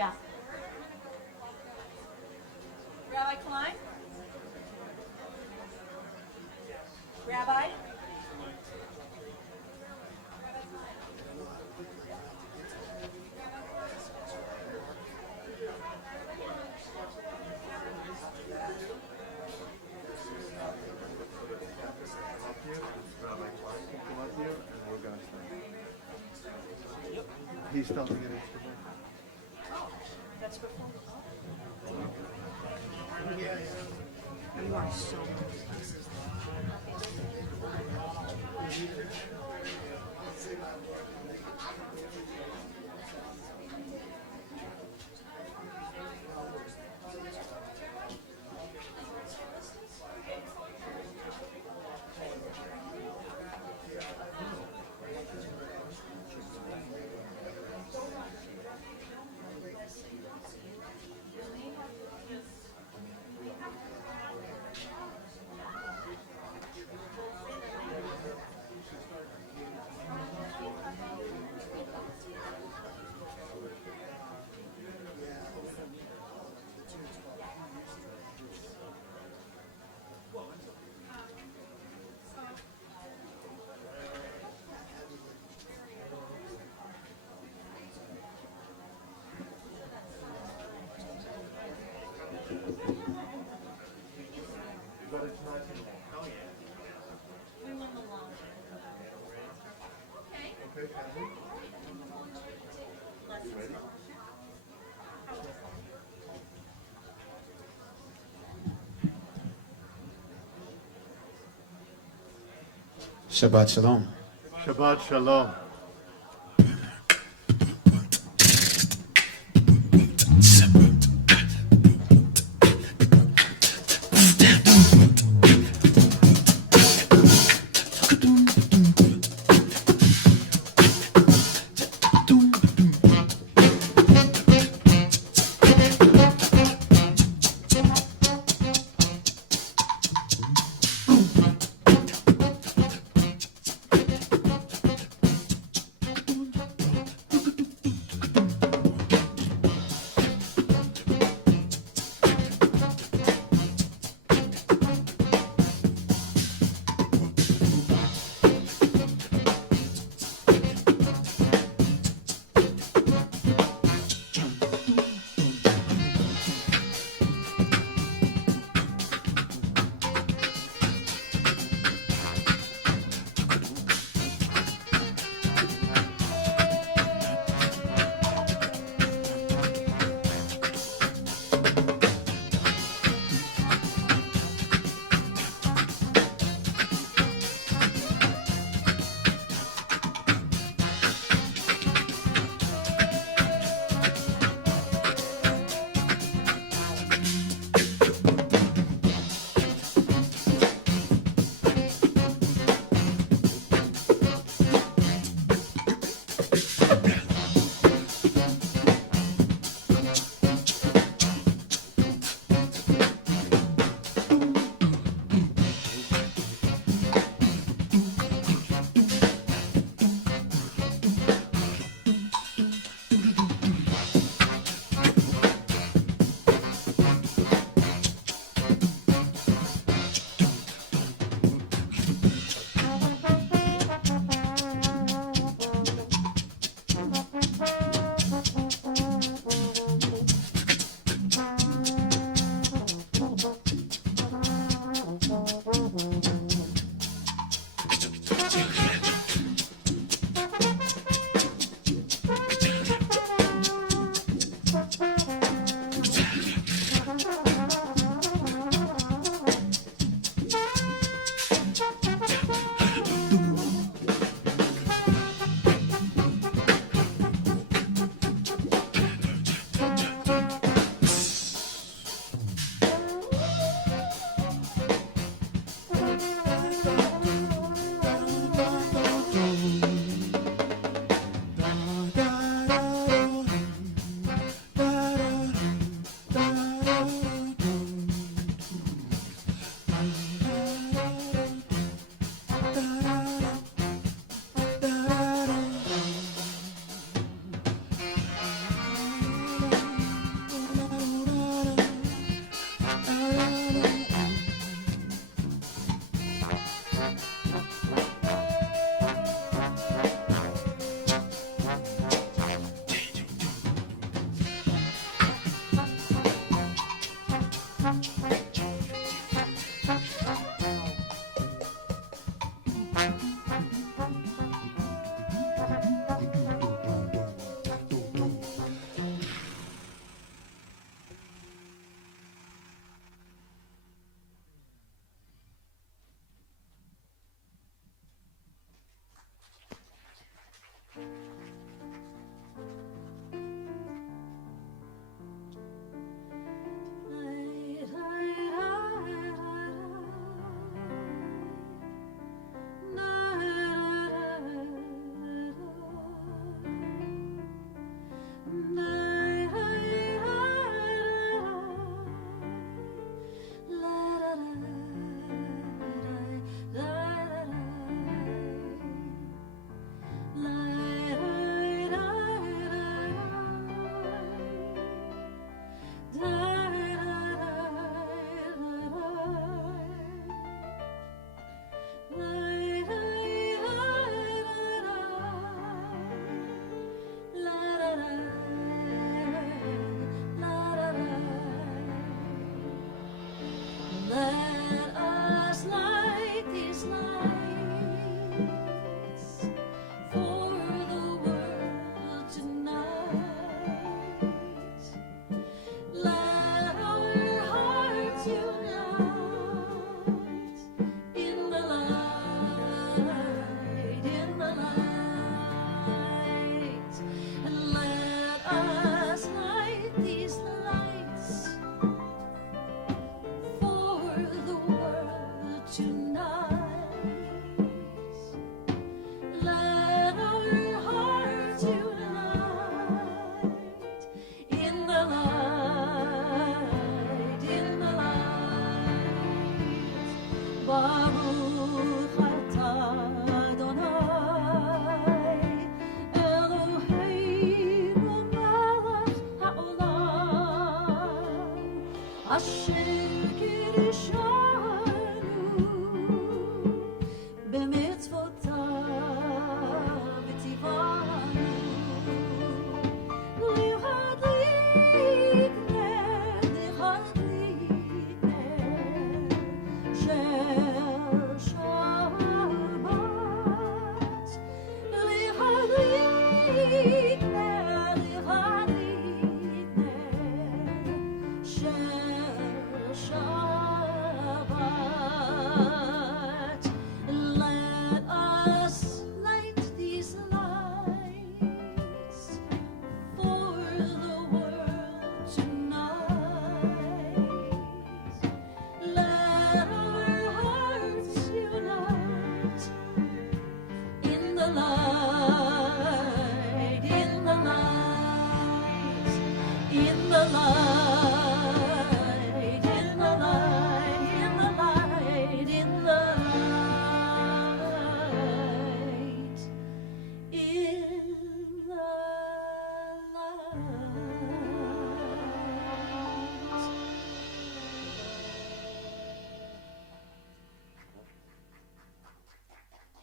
Yeah. Rabbi Klein? Rabbi? He's stopping at Instagram. That's before. You are so Shabbat Shalom. Shabbat Shalom.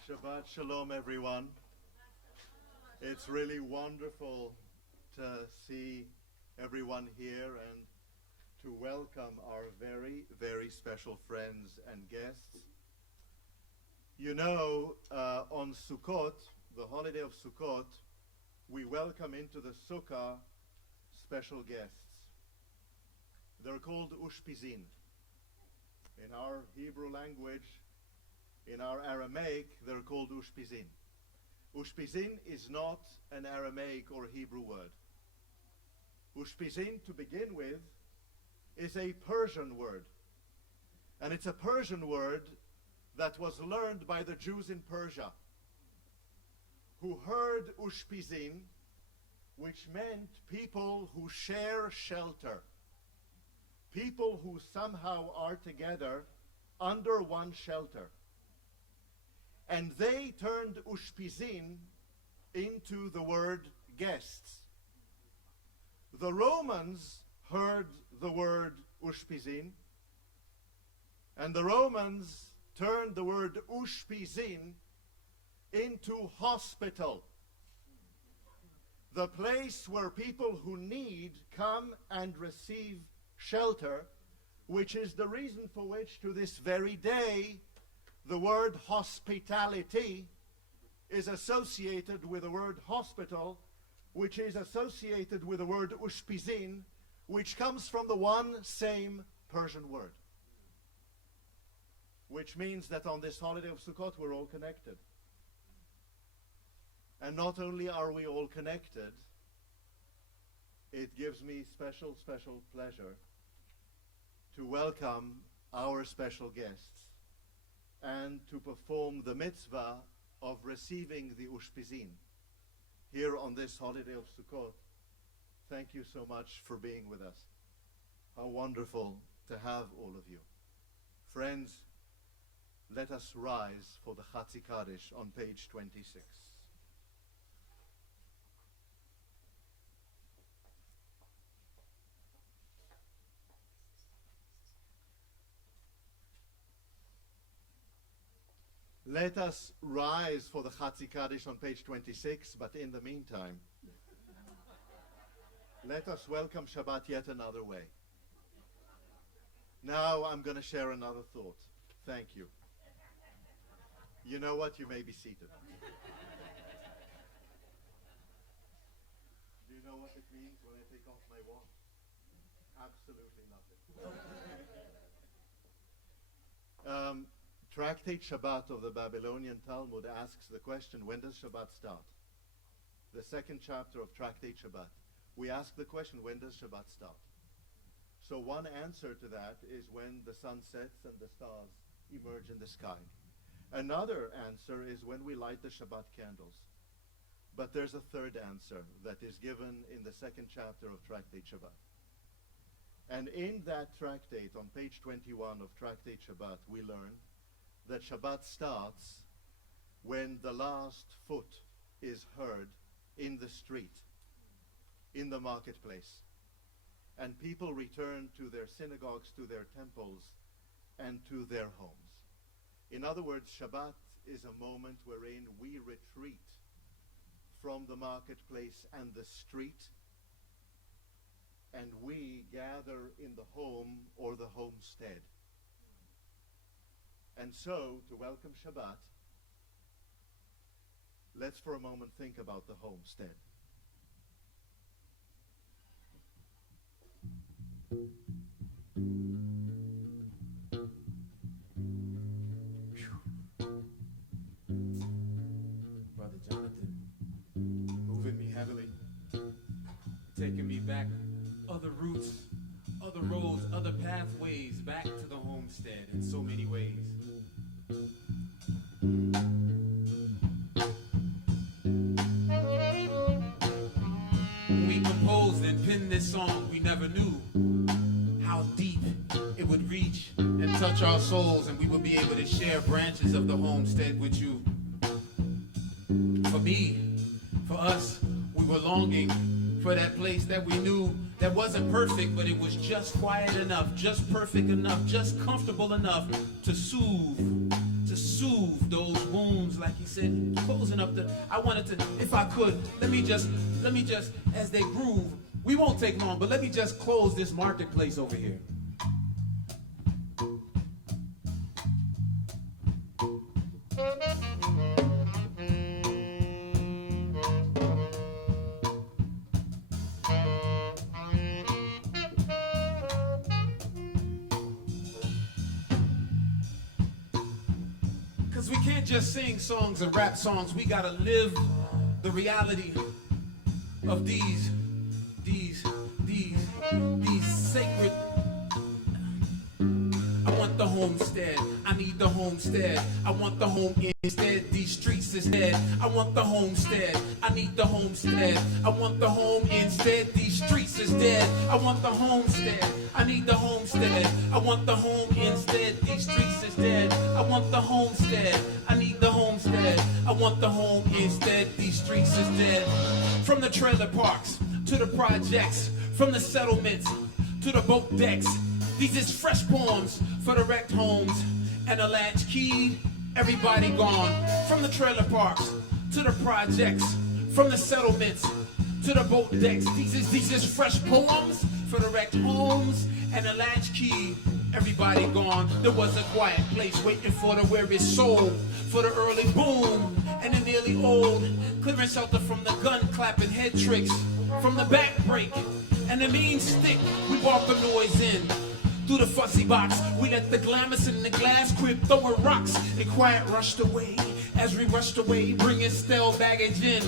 Shabbat Shalom, everyone. It's really wonderful to see everyone here and to welcome our very, very special friends and guests. You know, on Sukkot, the holiday of Sukkot, we welcome into the Sukkah special guests. They're called Ushpizin. In our Hebrew language, in our Aramaic, they're called Ushpizin. Ushpizin is not an Aramaic or Hebrew word. Ushpizin, to begin with, is a Persian word. And it's a Persian word that was learned by the Jews in Persia, who heard Ushpizin, which meant people who share shelter, people who somehow are together under one shelter. And they turned ushpizin into the word guests. The Romans heard the word ushpizin, and the Romans turned the word ushpizin into hospital. The place where people who need come and receive shelter, which is the reason for which to this very day the word hospitality is associated with the word hospital, which is associated with the word ushpizin, which comes from the one same Persian word. Which means that on this holiday of Sukkot we're all connected. And not only are we all connected, it gives me special pleasure to welcome our special guests and to perform the mitzvah of receiving the ushpizin here on this holiday of Sukkot. Thank you so much for being with us. How wonderful to have all of you. Friends, let us rise for the Chatzi Kaddish on page 26. Let us rise for the Chatzi Kaddish on page 26, but in the meantime, let us welcome Shabbat yet another way. Now I'm going to share another thought. Thank you. You know what? You may be seated. Do you know what it means when I take off my watch? Absolutely nothing. Tractate Shabbat of the Babylonian Talmud asks the question, when does Shabbat start? The second chapter of Tractate Shabbat. We ask the question, when does Shabbat start? So one answer to that is when the sun sets and the stars emerge in the sky. Another answer is when we light the Shabbat candles. But there's a third answer that is given in the second chapter of Tractate Shabbat. And in that tractate, on page 21 of Tractate Shabbat, we learn that Shabbat starts when the last foot is heard in the street, in the marketplace, and people return to their synagogues, to their temples, and to their homes. In other words, Shabbat is a moment wherein we retreat from the marketplace and the street, and we gather in the home or the homestead. And so, to welcome Shabbat, let's for a moment think about the homestead. Brother Jonathan, moving me heavily, taking me back, other routes, other roads, other pathways, back to the homestead in so many ways. When we composed and penned this song, we never knew how deep it would reach and touch our souls, and we would be able to share branches of the homestead with you. For me, for us, we were longing for that place that we knew that wasn't perfect, but it was just quiet enough, just perfect enough, just comfortable enough to soothe those wounds, like he said, closing up the, I wanted to, if I could, let me just, as they groove, we won't take long, but let me just close this marketplace over here. Because we can't just sing songs and rap songs. We gotta live the reality of these sacred. I want the homestead. I need the homestead. I want the home instead. These streets is dead. I want the homestead. I need the homestead. I want the home instead. These streets is dead. I want the homestead. I need the homestead. I want the home instead. These streets is want the homestead. I need the homestead. I want the home instead. These streets is dead. From the trailer parks to the projects, from the settlements to the boat decks. These is fresh poems for the wrecked homes and the latch key. Everybody gone. From the trailer parks to the projects, from the settlements to the boat decks. These is fresh poems for the wrecked homes and the latch key. Everybody gone. There was a quiet place waiting for the weary soul, for the early boom and the nearly old, clearing shelter from the gun clapping head tricks, from the back break and the mean stick. We brought the noise in through the fussy box. We let the glamours in the glass crib throwing rocks, and quiet rushed away as we rushed away, bringing stale baggage in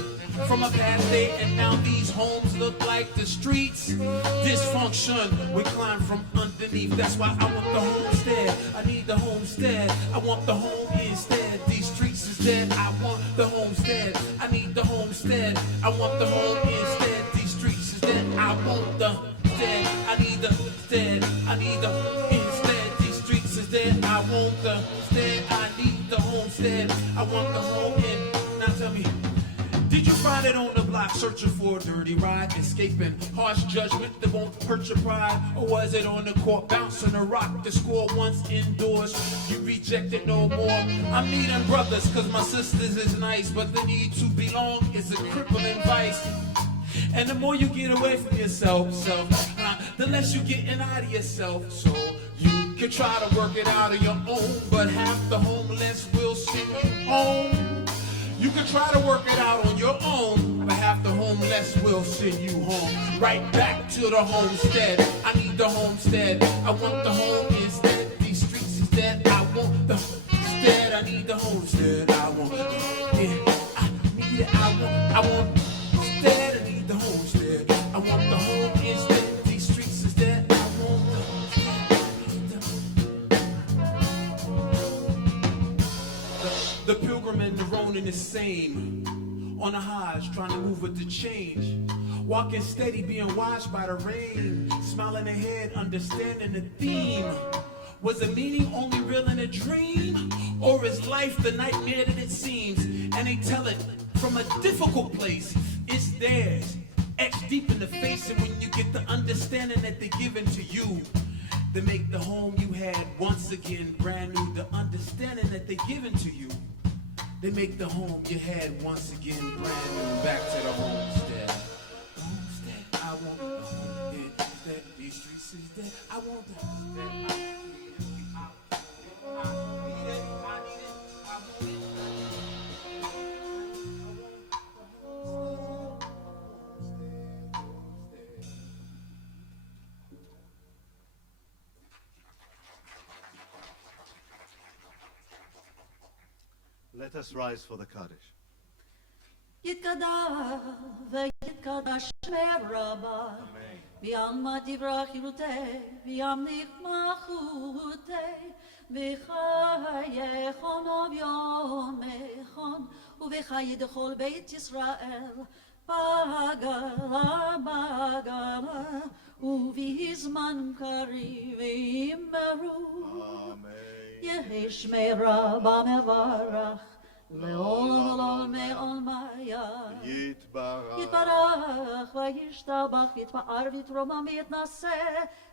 from a past day. And now these homes look like the streets. Dysfunction, we climb from underneath. That's why I want the homestead. I need the homestead. I want the home instead. These streets is dead. I want the homestead. I need the homestead. I want the home instead. These streets is dead. I want the stead. I need the stead. I need the instead. These streets is dead. I want the stead. I need the homestead. I want the home in. Now tell me, did you find it on the block searching for a dirty ride, escaping harsh judgment that won't hurt your pride? Or was it on the court bouncing a rock to score once indoors? You rejected no more. I'm needing brothers cause my sisters is nice, but the need to belong is a crippling vice. And the more you get away from yourself, the less you getting out of yourself. So you can try to work it out on your own, but half the homeless will send you home. You can try to work it out on your own, but half the homeless will send you home. Right back to the homestead. I need the homestead. I want the home instead. These streets is dead. I want the homestead. I need the homestead. I want the I need it. I want instead. I need the homestead. I want the home instead. These streets is dead. I want the homestead. The pilgrim and the ronin is same. On a Hajj, trying to move with the change. Walking steady, being washed by the rain. Smiling ahead, understanding the theme. Was the meaning only real in a dream? Or is life the nightmare that it seems? And they tell it from a difficult place. It's theirs, etched deep in the face. And when you get the understanding that they're giving to you, they make the home you had once again brand new. The understanding that they're giving to you, they make the home you had once again brand new. Back to the homestead. Homestead, I want the home instead. These streets is dead. I want the homestead. Let us rise for the Kaddish. יתקדש ויתקדש מרבה ויעלמא דברה חירותי וימליך מלכותי וחייכון וביומכון ובחיי דכל בית ישראל בגלה בגלה ובזמן קריב ויאמרו יהי שמי רבה מברך לעולם ולעולם מעולמיה יתברך וישתבח ויתפאר ויתרומם ויתנשא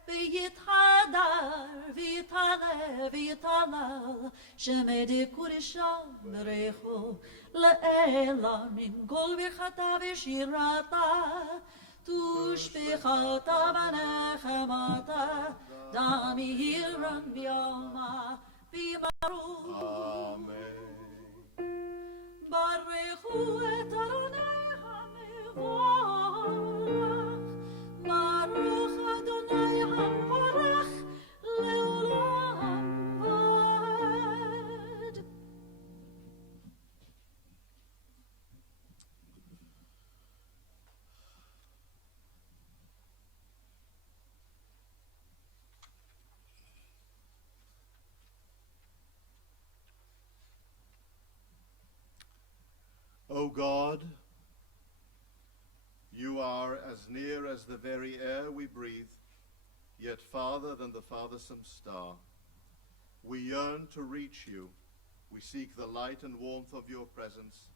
ויתהדר ויתעלה ויתהלל שמי קודשה ברכו לעילה מן כל ברכתה ושירתה תושבחתה ונחמתה דמירן ביומה ויברוך ברכו את אדוני המבורך ברוך אדוני המבורך לעולם ועד. O God, you are as near as the very air we breathe, yet farther than the farthesome star. We yearn to reach you, We seek the light and warmth of your presence.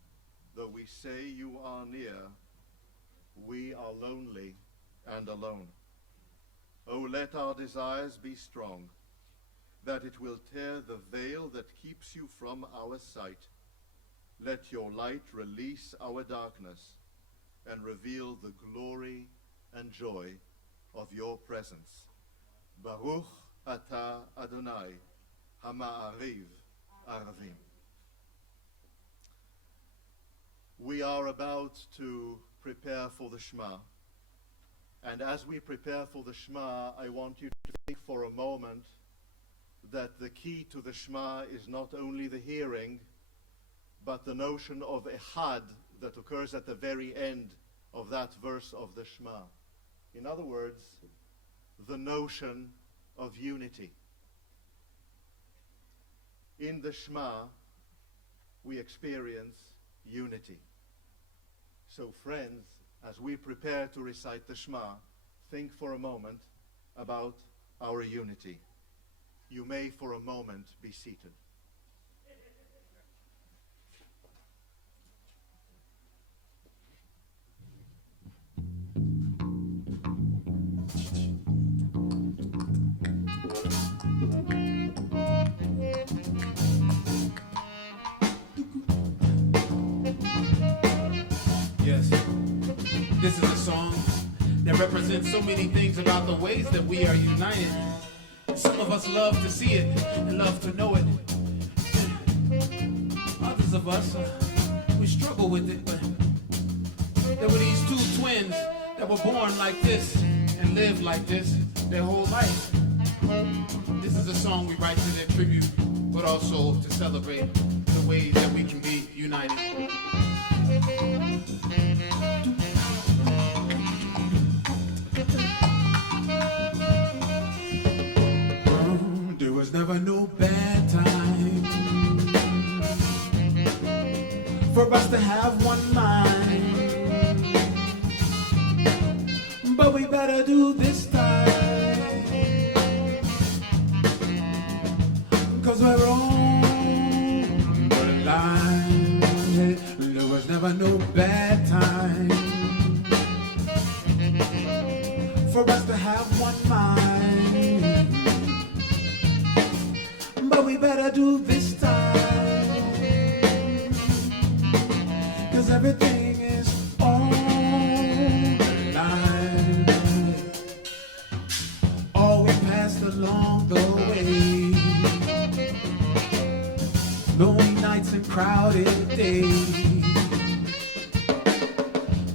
Though we say you are near, we are lonely and alone. Oh, let our desires be strong, that it will tear the veil that keeps you from our sight. Let your light release our darkness and reveal the glory and joy of your presence. Baruch atah Adonai, hama'ariv arvim. We are about to prepare for the Shema. And as we prepare for the Shema, I want you to think for a moment that the key to the Shema is not only the hearing, but the notion of echad that occurs at the very end of that verse of the Shema. In other words, the notion of unity. In the Shema, we experience unity. So friends, as we prepare to recite the Shema, think for a moment about our unity. You may for a moment be seated. Yes, this is a song that represents so many things about the ways that we are united. Some of us love to see it and love to know it. Others of us, we struggle with it, but there were these two twins that were born like this and lived like this their whole life. This is a song we write to their tribute, but also to celebrate the ways that we can be united. There was never no bad time for us to have one mind, but we better do this time, 'cause we're on the line. There was never no bad time for us to have one mind, but we better do this time, 'cause everything is on the line. All we passed along the way, lonely nights and crowded days,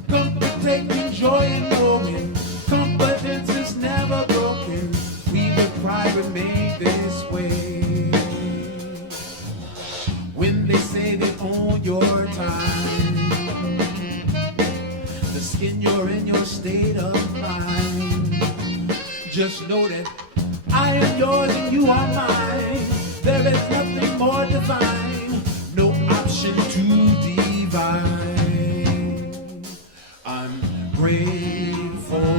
comfort taking joy in knowing confidence is never broken. We would cry when made this way. When they say they own your time, the skin you're in, your state of mind, just know that I am yours and you are mine. There is nothing more divine, no option to divine. I'm grateful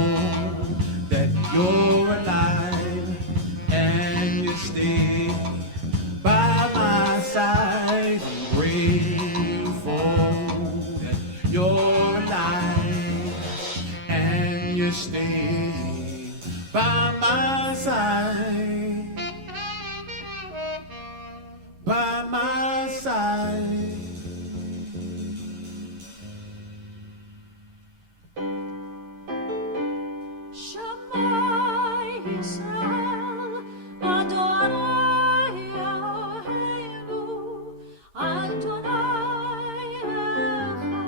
that you're alive and you stay by my side. I'm grateful that you're alive and you stay by my side, by my side. Shema Yisrael, Adonai Eloheinu, Adonai Echad,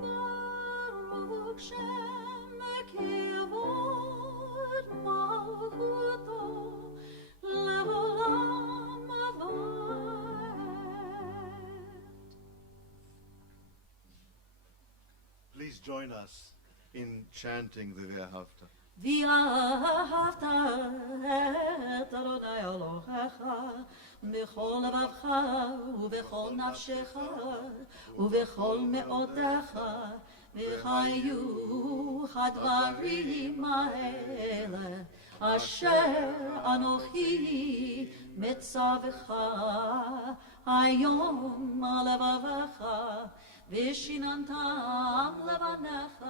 Baruch Shem Kivod Malchuto, Le'olam Avad. Please join us in chanting the Ve'ahavta. ואהבת את אדוני אלוהיך בכל לבבך ובכל נפשך ובכל מאודך, וחיו הדברים האלה אשר אנוכי מצווך היום על לבבך, ושיננתם לבניך,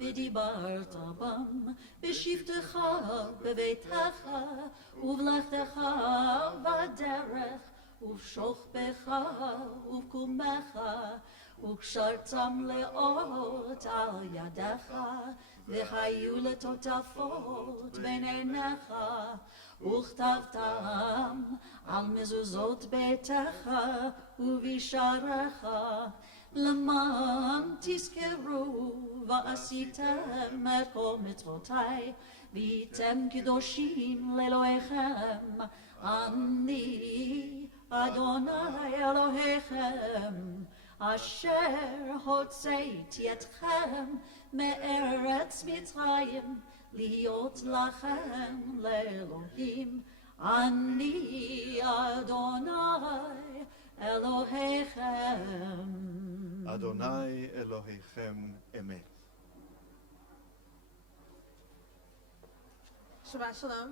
ודיברת בם, בשבתך בביתך, ובלכתך בדרך, ובשוכבך ובקומך, וקשרתם לאות על ידך, והיו לטוטפות בין עיניך, וכתבתם על מזוזות ביתך ובשעריך, למען תזכרו ועשיתם את כל מצוותיי, והייתם קדושים לאלוהיכם, אני אדוני אלוהיכם, אשר הוצאתי אתכם מארץ מצרים, להיות לכם לאלוהים, אני אדוני אלוהיכם. אדוני אלוהיכם אמת. Shabbat Shalom.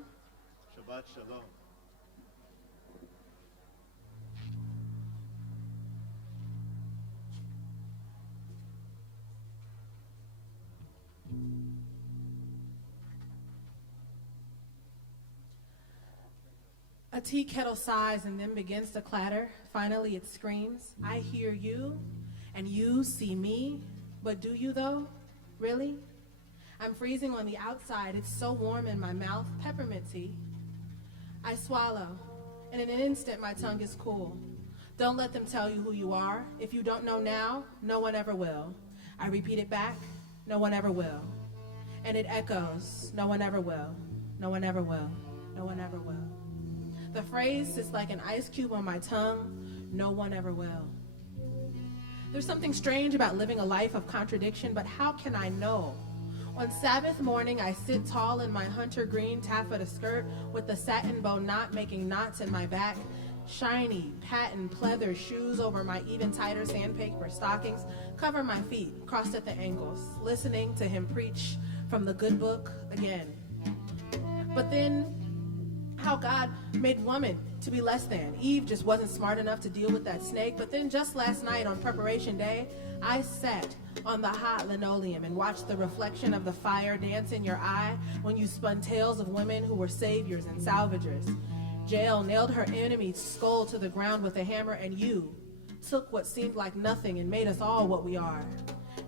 Shabbat Shalom. A tea kettle sighs and then begins to clatter. Finally it screams, I hear you, and you see me, but do you though? Really? I'm freezing on the outside. It's so warm in my mouth. Peppermint tea. I swallow, and in an instant my tongue is cool. Don't let them tell you who you are. If you don't know now, no one ever will. I repeat it back, no one ever will. And it echoes, no one ever will. No one ever will. No one ever will. The phrase sits like an ice cube on my tongue, no one ever will. There's something strange about living a life of contradiction, but how can I know? On Sabbath morning, I sit tall in my hunter green taffeta skirt with the satin bow knot making knots in my back, shiny patent pleather shoes over my even tighter sandpaper stockings cover my feet crossed at the ankles, listening to him preach from the good book again. But then, how God made woman to be less than. Eve just wasn't smart enough to deal with that snake. But then just last night on preparation day, I sat on the hot linoleum and watched the reflection of the fire dance in your eye when you spun tales of women who were saviors and salvagers. Jael nailed her enemy's skull to the ground with a hammer, and you took what seemed like nothing and made us all what we are.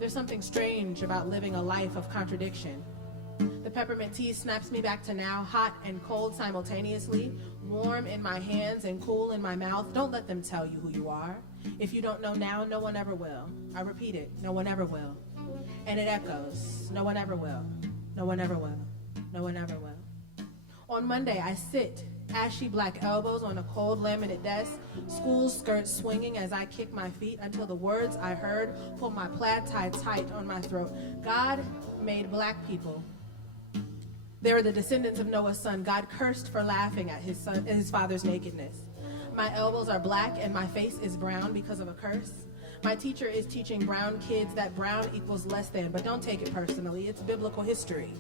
There's something strange about living a life of contradiction. The peppermint tea snaps me back to now, hot and cold simultaneously, warm in my hands and cool in my mouth. Don't let them tell you who you are. If you don't know now, no one ever will. I repeat it, no one ever will. And it echoes, no one ever will. No one ever will. No one ever will. On Monday, I sit, ashy black elbows on a cold laminate desk, school skirt swinging as I kick my feet until the words I heard pull my plaid tie tight on my throat. God made black people. They are the descendants of Noah's son. God cursed for laughing at his father's nakedness. My elbows are black and my face is brown because of a curse. My teacher is teaching brown kids that brown equals less than, but don't take it personally. It's biblical history.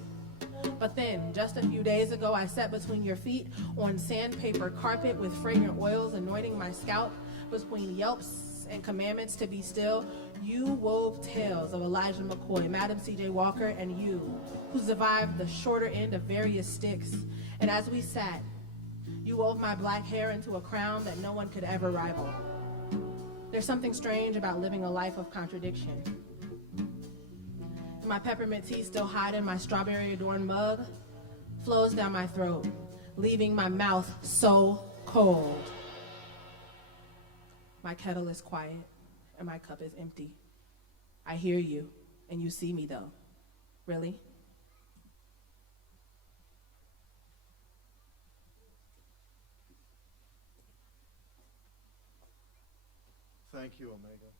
But then, just a few days ago, I sat between your feet on sandpaper carpet with fragrant oils anointing my scalp, between yelps and commandments to be still. You wove tales of Elijah McCoy, Madam C.J. Walker, and you, who survived the shorter end of various sticks. And as we sat, you wove my black hair into a crown that no one could ever rival. There's something strange about living a life of contradiction. And my peppermint tea, still hot in my strawberry-adorned mug, flows down my throat, leaving my mouth so cold. My kettle is quiet, and my cup is empty. I hear you, and you see me, though. Really? Thank you, Omega.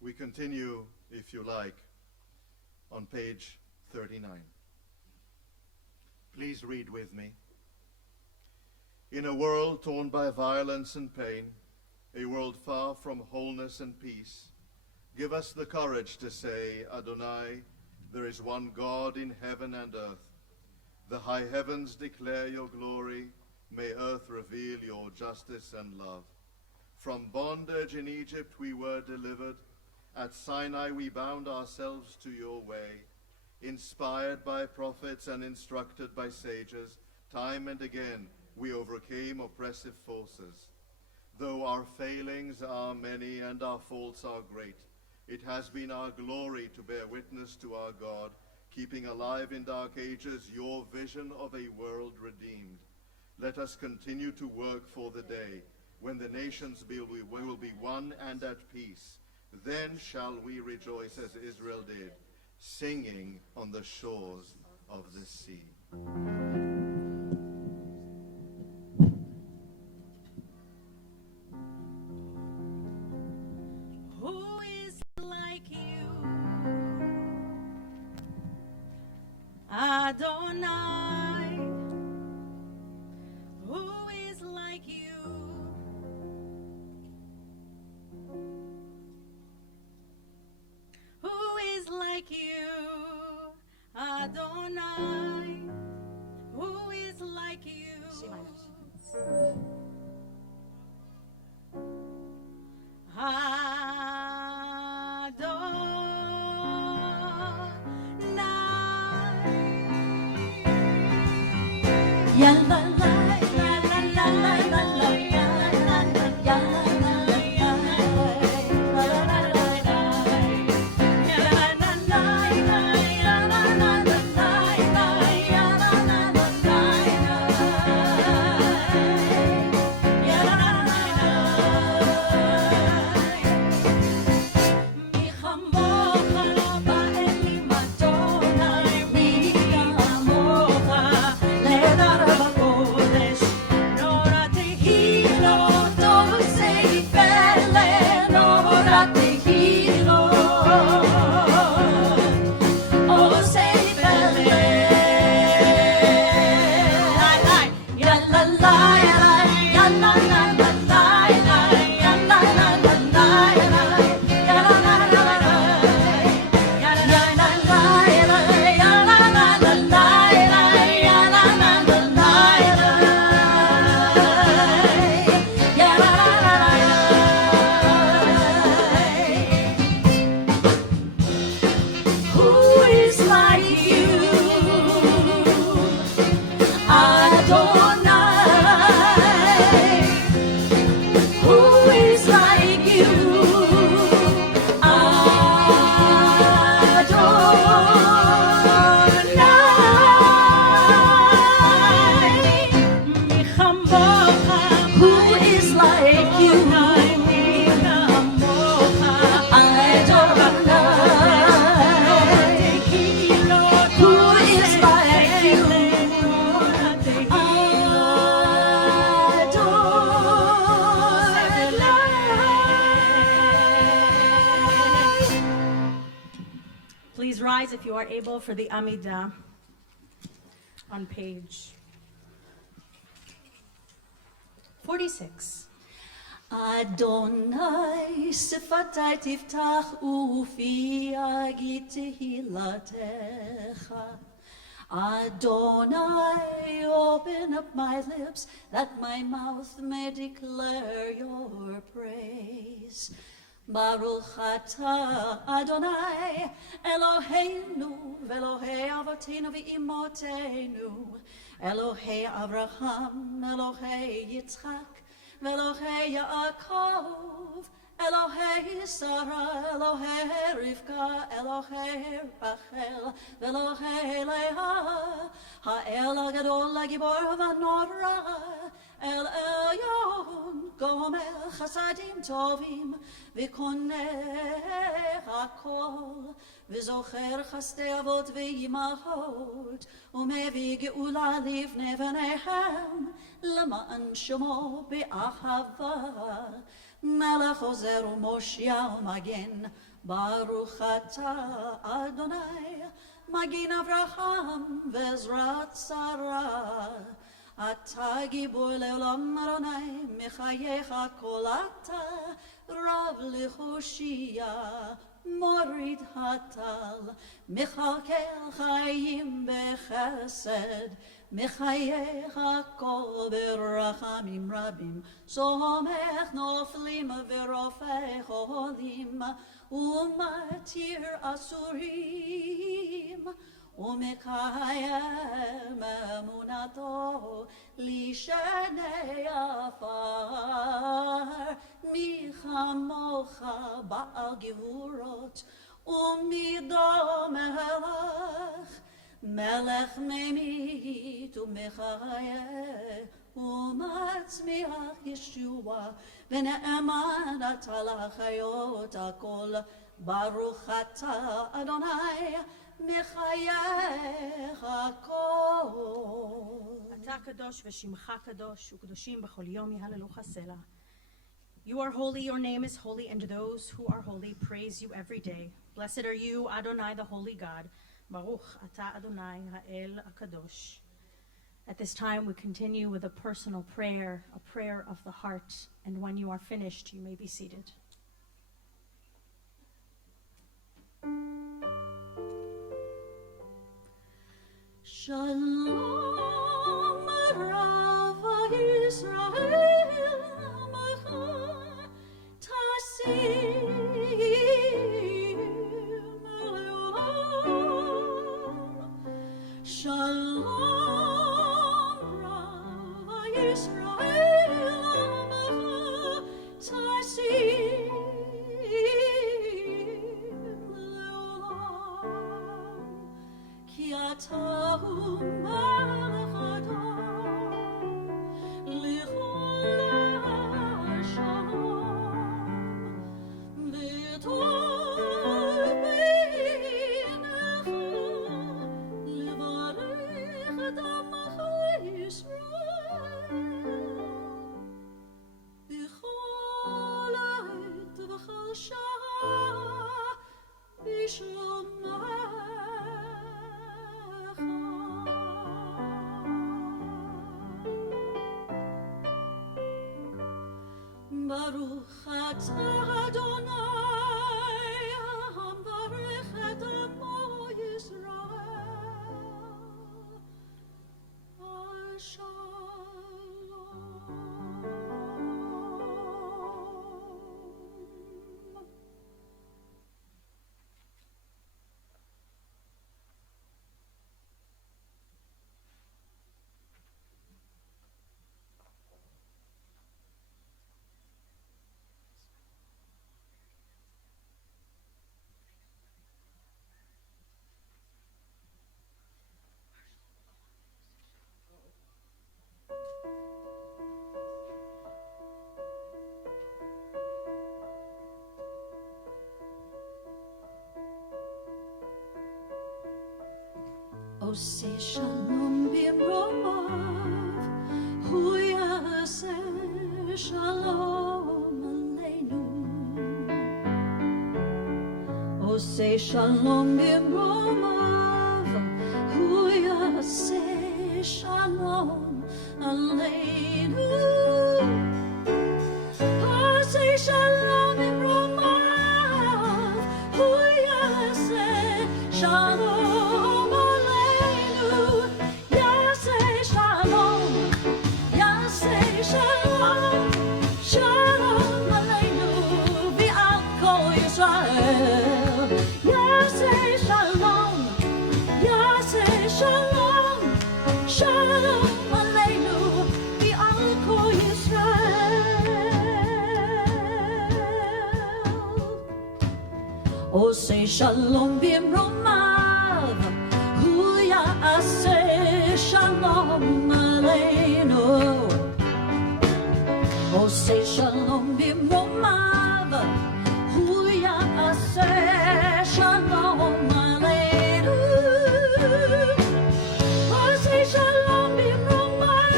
We continue, if you like, on page 39. Please read with me. In a world torn by violence and pain, a world far from wholeness and peace, give us the courage to say, Adonai, There is one God in heaven and earth. The high heavens declare your glory. May earth reveal your justice and love. From bondage in Egypt we were delivered. At Sinai we bound ourselves to your way. Inspired by prophets and instructed by sages, time and again we overcame oppressive forces. Though our failings are many and our faults are great, it has been our glory to bear witness to our God, keeping alive in dark ages your vision of a world redeemed. Let us continue to work for the day when the nations will be one and at peace. Then shall we rejoice as Israel did, singing on the shores of the sea. Who is like you, Adonai? Who is like you? Who is like you, Adonai? Who is like you? Adonai. Ya la la la la la la la ya la la la ya la la la ya la la la ya la la la ya la la la ya la la la ya la la mi chamocha ba'elim Adonai mi chamocha ledar b'kodesh nora tehilo tosei pele nora tehilo osei pele ya la la ya la la la la ya la la la la ya la la la la ya la la la la ya la la la la ya la la la la ya la Who is like you, Adonai? Who is like you, Adonai? Who is like you, Adonai? Who is like you, Adonai? Please rise if you are able for the Amidah on page 46. Adonai, sifatai tiftach ufi agit tehilatecha. Adonai, open up my lips that my mouth may declare your praise. Baruch atah Adonai, Eloheinu, ve'Elohei avotenu ve'imotenu, Elohei Abraham, Elohei Yitzchak, ve'Elohei Yaakov, Elohei Sarah, Elohei Rivka, Elohei Rachel, ve'Elohei Leah, Ha'el HaGadol HaGibor v'Hanora, El Elyon, Gomer Chasadim Tovim, V'koneh HaKol, V'zocher Chasdei Avot V'imahot, U'mevi Geula Livnei V'neihem, L'ma'an Shemo Be'ahava, Melech Ozer U'Moshia U'Magen, Baruch Atah Adonai, Magen Avraham V'Ezrat Sarah, אתה גיבור לעולם אדוני, מחייך כל אתה, רב לחושייה מוריד הטל, מחלקל חיים בחסד, מחייך הכל ברחמים רבים, סומך נופלים ורופא חולים, ומתיר אסורים, ומקיים אמונתו לשני עפר. מי כמוך בעל גבורות ומידו מלך, מלך ממית ומחיה ומצמיח ישועה, ונאמן אתה לחיות הכל. ברוך אתה אדוני מחייך הכל. אתה קדוש ושמך קדוש, וקדושים בכל יום יהללוך סלה. You are holy, your name is holy, and those who are holy praise you every day. Blessed are you, Adonai, the holy God. Baruch atah Adonai ha'el akadosh. At this time, we continue with a personal prayer, a prayer of the heart. And when you are finished, you may be seated. Shalom Rav Yisrael Tasim Le'olam. Shalom Rav Yisrael Tasim Le'olam. Ki atahu melech Adam lichol shalom v'tov beinecha levarech et amcha Yisrael b'chol ha'et v'chol shah b'shalomah. Baruch atah Adonai, hambarech et amo Yisrael. Shalom. Oseh shalom b'mromav, hu yaseh shalom aleinu. Oseh shalom b'mromav, hu yaseh shalom aleinu. Oseh shalom b'mromav, hu yaseh shalom. Oseh shalom b'mromav, hu yaseh shalom aleinu. Oseh shalom b'mromav, hu yaseh shalom aleinu. Oseh shalom b'mromav,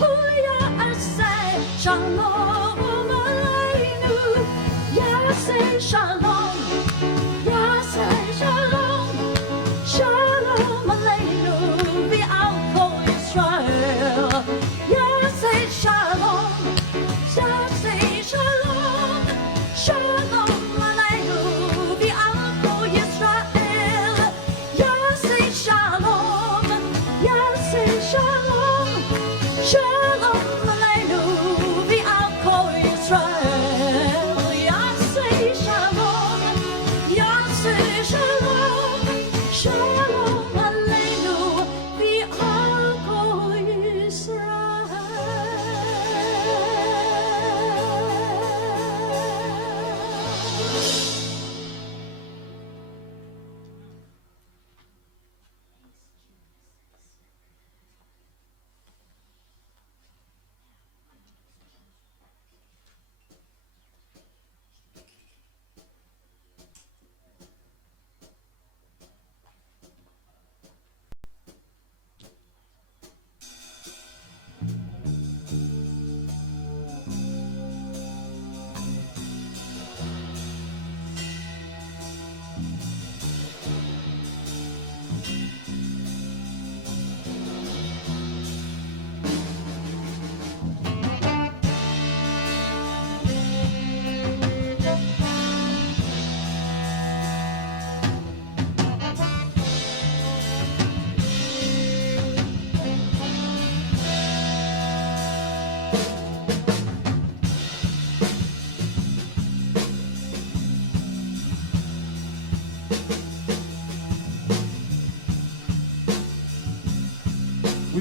hu yaseh shalom aleinu. Yaseh shalom. Shalom aleinu v'al kol Yisrael. Yaseh shalom, yaseh shalom, shalom aleinu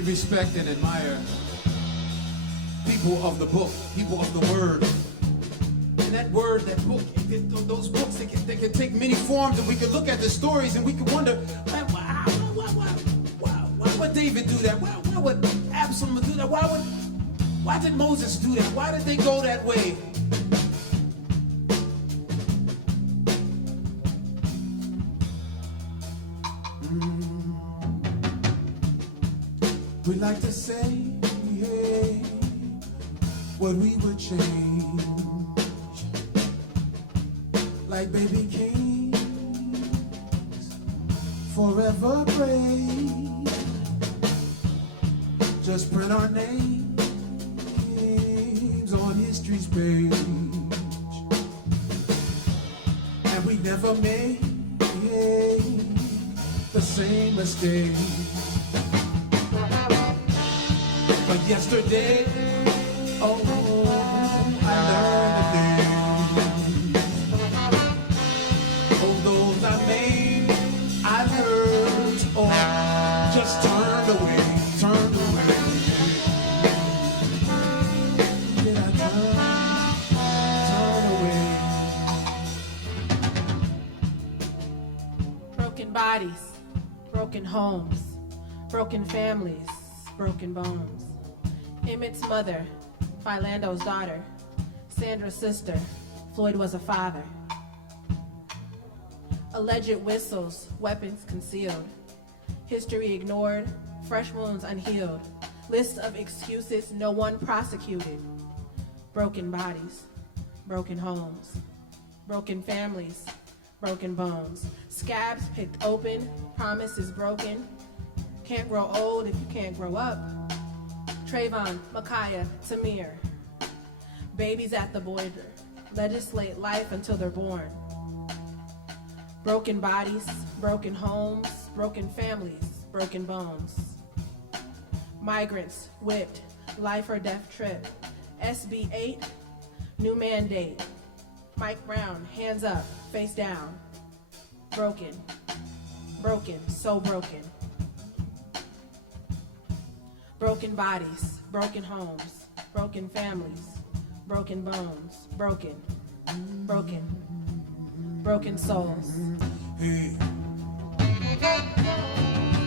respect and admire people of the book, people of the word. And that word, that book, those books, they can take many forms, and we can look at the stories and we can wonder, why would David do that? Why would Absalom do that? Why did Moses do that? Why did they go that way? We like to say, hey, what we would change, like baby kings, forever brave. Just print our names on history's page, and we never made the same mistake. But yesterday, oh, I learned the names. Oh, those I made, I hurt, or just turned away. Did I turn away? Broken bodies, broken homes, broken families, broken bones. Emmett's mother, Philando's daughter, Sandra's sister, Floyd was a father. Alleged whistles, weapons concealed. History ignored, fresh wounds unhealed. List of excuses, no one prosecuted. Broken bodies, broken homes, broken families, broken bones. Scabs picked open, promises broken. Can't grow old if you can't grow up. Trayvon, Micaiah, Tamir. Babies at the border. Legislate life until they're born. Broken bodies, broken homes, broken families, broken bones. Migrants whipped, life or death trip. SB 8, new mandate. Mike Brown, hands up, face down. Broken, broken, so broken. Broken bodies, broken homes, broken families, broken bones, broken, broken, broken souls. Hey.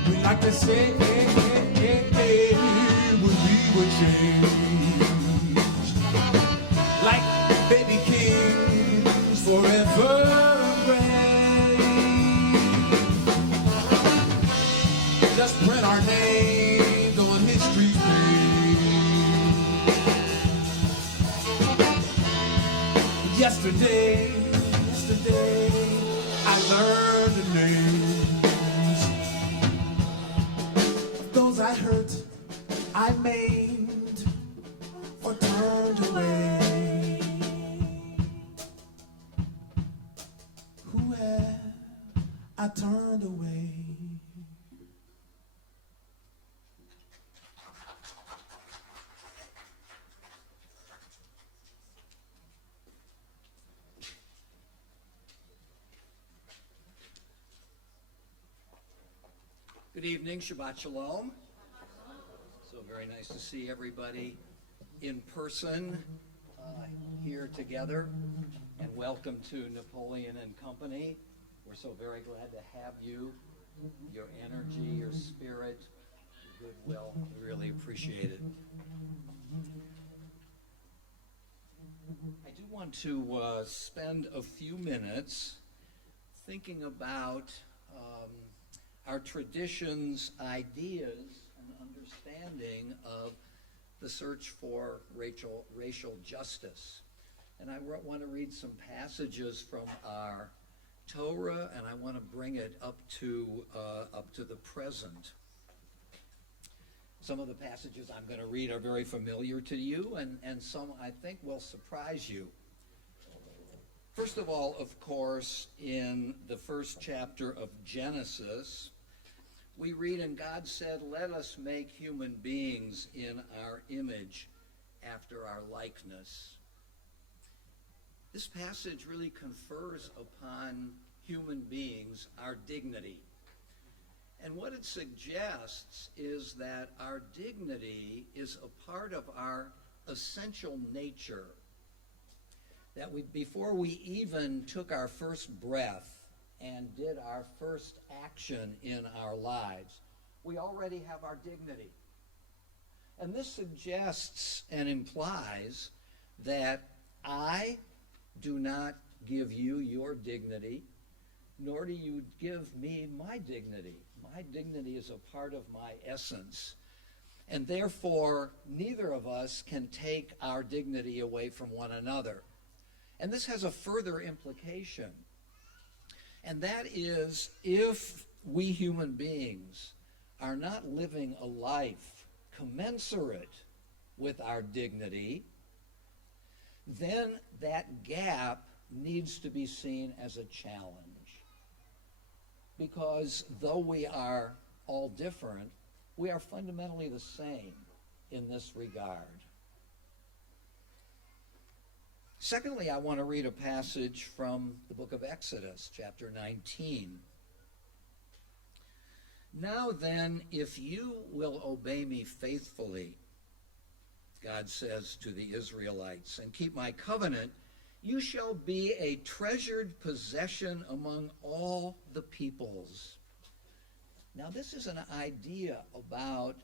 We like to say, when we would change, like baby kings forever reign. Just print our names on history's page. Yesterday, I learned the names of those I hurt, I maimed, or turned away. Who have I turned away? Good evening, Shabbat Shalom. So very nice to see everybody in person here together, and welcome to Napoleon and Company. We're so very glad to have you, your energy, your spirit, your goodwill. We really appreciate it. I do want to spend a few minutes thinking about our traditions, ideas, and understanding of the search for racial justice. And I want to read some passages from our Torah, and I want to bring it up to the present. Some of the passages I'm going to read are very familiar to you, and some I think will surprise you. First of all, of course, in the first chapter of Genesis, we read, "And God said, let us make human beings in our image, after our likeness." This passage really confers upon human beings our dignity. And what it suggests is that our dignity is a part of our essential nature. That before we even took our first breath and did our first action in our lives, we already have our dignity. And this suggests and implies that I do not give you your dignity, nor do you give me my dignity. My dignity is a part of my essence. And therefore, neither of us can take our dignity away from one another. And this has a further implication. And that is, if we human beings are not living a life commensurate with our dignity, then that gap needs to be seen as a challenge. Because though we are all different, we are fundamentally the same in this regard. Secondly, I want to read a passage from the book of Exodus, chapter 19. Now then, if you will obey me faithfully, God says to the Israelites, and keep my covenant, you shall be a treasured possession among all the peoples. Now, this is an idea about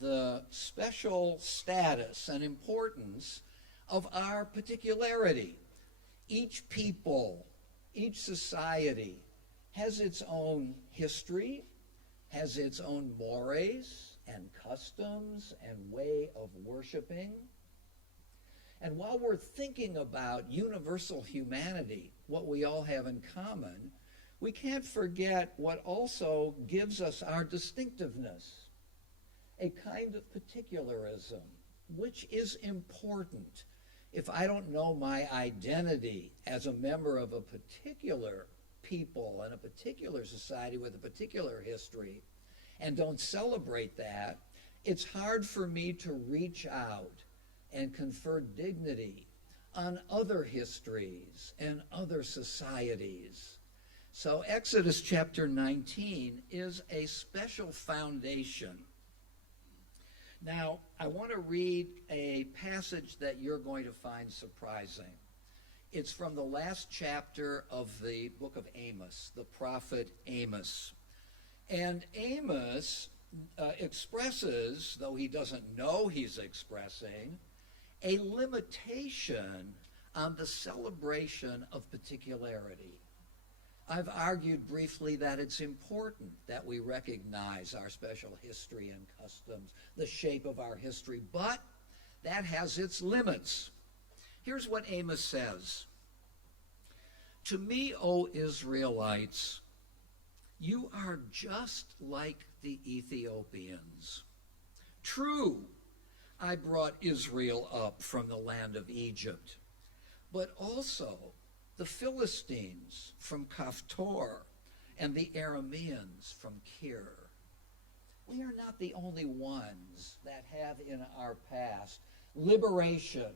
the special status and importance of our particularity. Each people, each society has its own history, has its own mores and customs and way of worshiping. And while we're thinking about universal humanity, what we all have in common, we can't forget what also gives us our distinctiveness, a kind of particularism, which is important. If I don't know my identity as a member of a particular people and a particular society with a particular history, and don't celebrate that, it's hard for me to reach out and confer dignity on other histories and other societies. So Exodus chapter 19 is a special foundation. Now, I want to read a passage that you're going to find surprising. It's from the last chapter of the book of Amos, the prophet Amos. And Amos expresses, though he doesn't know he's expressing, a limitation on the celebration of particularity. I've argued briefly that it's important that we recognize our special history and customs, the shape of our history, but that has its limits. Here's what Amos says. To me, O Israelites, you are just like the Ethiopians. True, I brought Israel up from the land of Egypt, but also the Philistines from Kaphtor and the Arameans from Kir. We are not the only ones that have in our past liberation,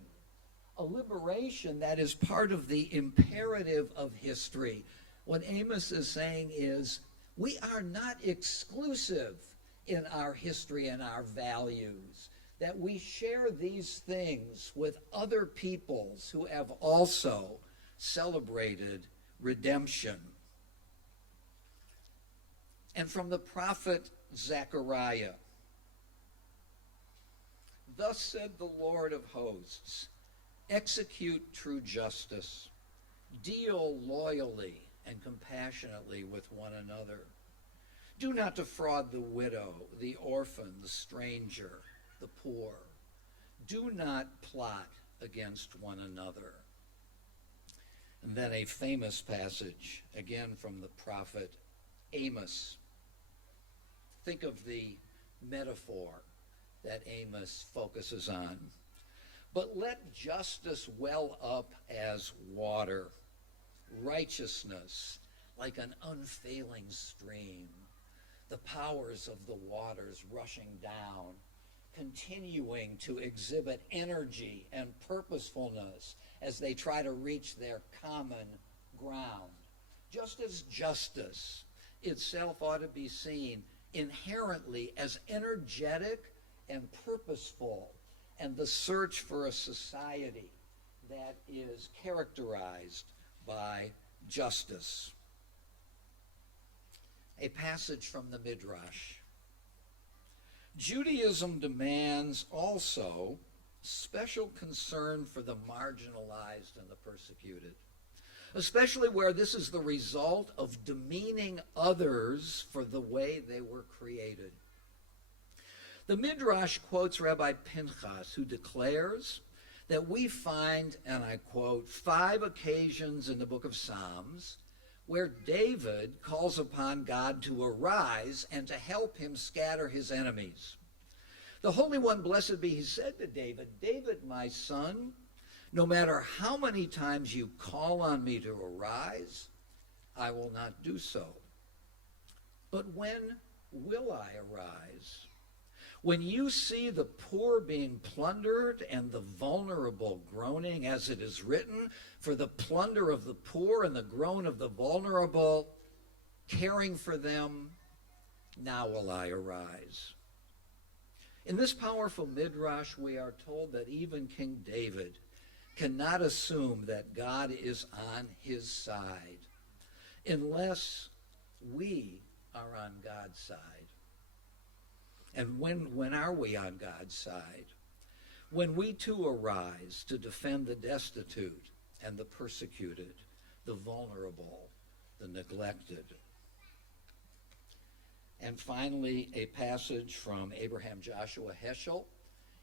a liberation that is part of the imperative of history. What Amos is saying is, we are not exclusive in our history and our values, that we share these things with other peoples who have also celebrated redemption. And from the prophet Zechariah, thus said the Lord of hosts, execute true justice, deal loyally and compassionately with one another. Do not defraud the widow, the orphan, the stranger, the poor. Do not plot against one another. And then a famous passage, again from the prophet Amos. Think of the metaphor that Amos focuses on. But let justice well up as water, righteousness like an unfailing stream, the powers of the waters rushing down, continuing to exhibit energy and purposefulness as they try to reach their common ground. Just as justice itself ought to be seen inherently as energetic and purposeful, and the search for a society that is characterized by justice. A passage from the Midrash. Judaism demands also special concern for the marginalized and the persecuted, especially where this is the result of demeaning others for the way they were created. The Midrash quotes Rabbi Pinchas, who declares that we find, and I quote, 5 occasions in the book of Psalms where David calls upon God to arise and to help him scatter his enemies. The Holy One, blessed be he, said to David, David, my son, no matter how many times you call on me to arise, I will not do so. But when will I arise? When you see the poor being plundered and the vulnerable groaning, as it is written, for the plunder of the poor and the groan of the vulnerable, caring for them, now will I arise. In this powerful midrash, we are told that even King David cannot assume that God is on his side unless we are on God's side. And when are we on God's side? When we too arise to defend the destitute and the persecuted, the vulnerable, the neglected. And finally, a passage from Abraham Joshua Heschel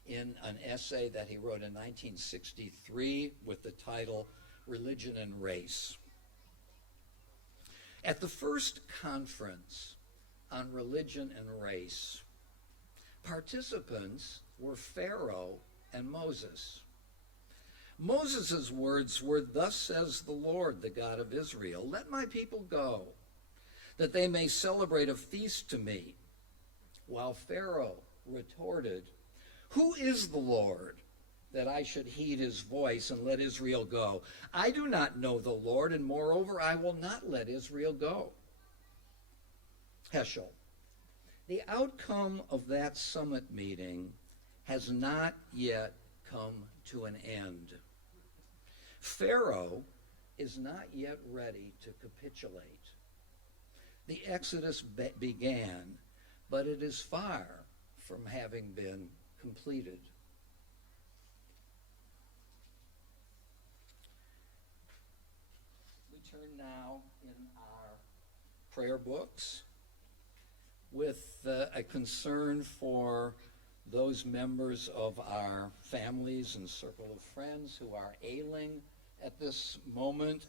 in an essay that he wrote in 1963 with the title Religion and Race. At the first conference on religion and race, participants were Pharaoh and Moses. Moses' words were, "Thus says the Lord, the God of Israel, let my people go, that they may celebrate a feast to me." While Pharaoh retorted, "Who is the Lord, that I should heed his voice and let Israel go? I do not know the Lord, and moreover, I will not let Israel go." Heschel. The outcome of that summit meeting has not yet come to an end. Pharaoh is not yet ready to capitulate. The Exodus began, but it is far from having been completed. We turn now in our prayer books with a concern for those members of our families and circle of friends who are ailing at this moment.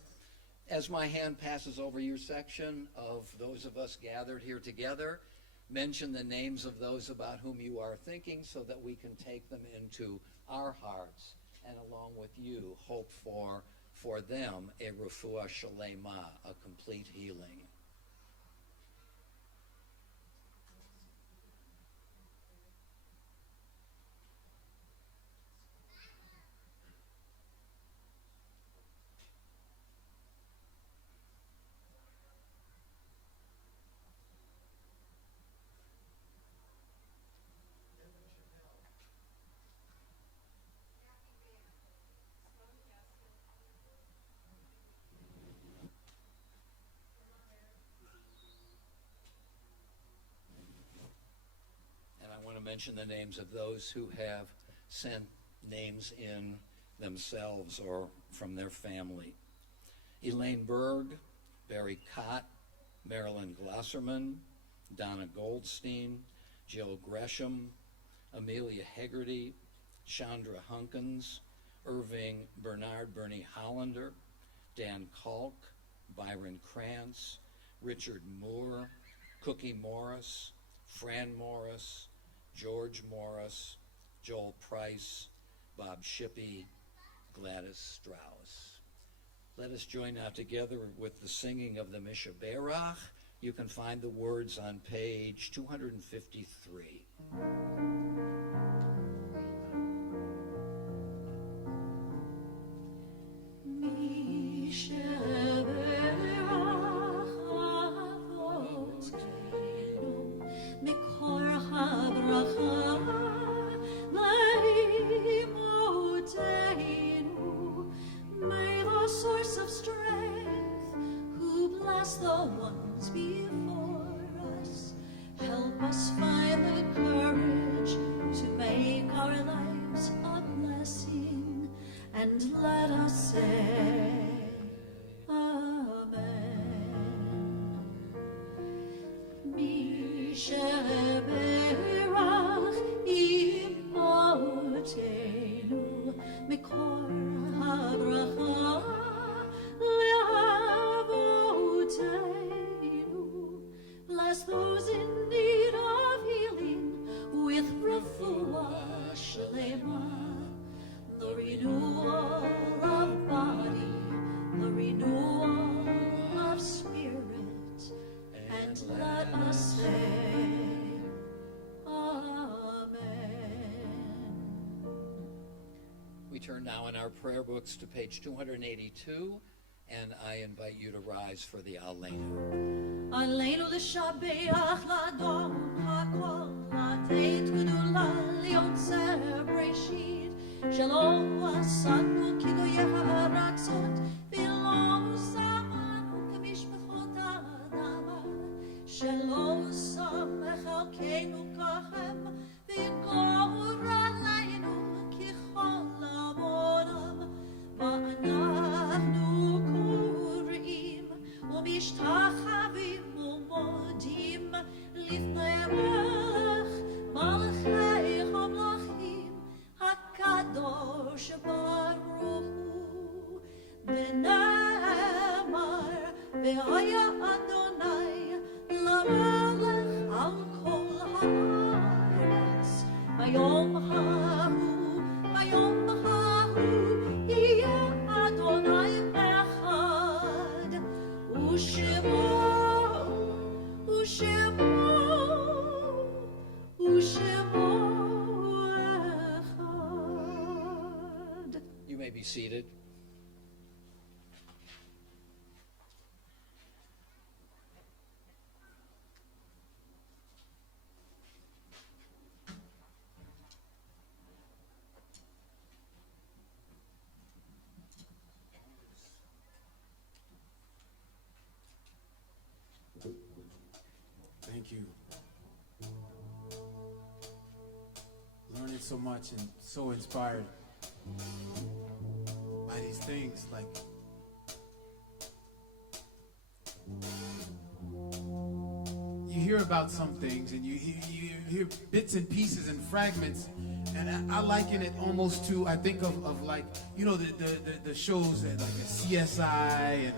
As my hand passes over your section of those of us gathered here together, mention the names of those about whom you are thinking so that we can take them into our hearts and along with you hope for them a refuah shalema, a complete healing. Mention the names of those who have sent names in themselves or from their family. Elaine Berg, Barry Cott, Marilyn Glosserman, Donna Goldstein, Jill Gresham, Amelia Hegarty, Chandra Hunkins, Irving Bernard Bernie Hollander, Dan Kalk, Byron Krantz, Richard Moore, Cookie Morris, Fran Morris, George Morris, Joel Price, Bob Shippey, Gladys Strauss. Let us join now together with the singing of the Mishaberach. You can find the words on page 253. שברך אמותינו מקור הברכה לאבותינו. Bless those in need of healing with refuah shlema, the renewal of body, the renewal of spirit, and let us say, Amen. We turn now in our prayer books to page 282, and I invite you to rise for the Aleinu. עלינו לשבח לאדון הכל, לתת גדולה ליוצר בראשית, שלא עשנו כגויי הארצות, ולא שמנו כמשפחות האדמה, שלא שם חלקנו כהם, וגור עלינו ככל עוונם, ואנחנו קוראים ומשתחווים ומודים לפני מלכי המלכים הקדוש ברוך הוא. ונאמר והיה אדוני למלך על כל הארץ, ביום ההוא יהיה אדוני אחד, ושמו אחד. You may be seated. Thank you. Learning so much and so inspired by these things. Like, you hear about some things and you hear bits and pieces and fragments, and I liken it almost to, I think of like, you know, the shows that, like a CSI and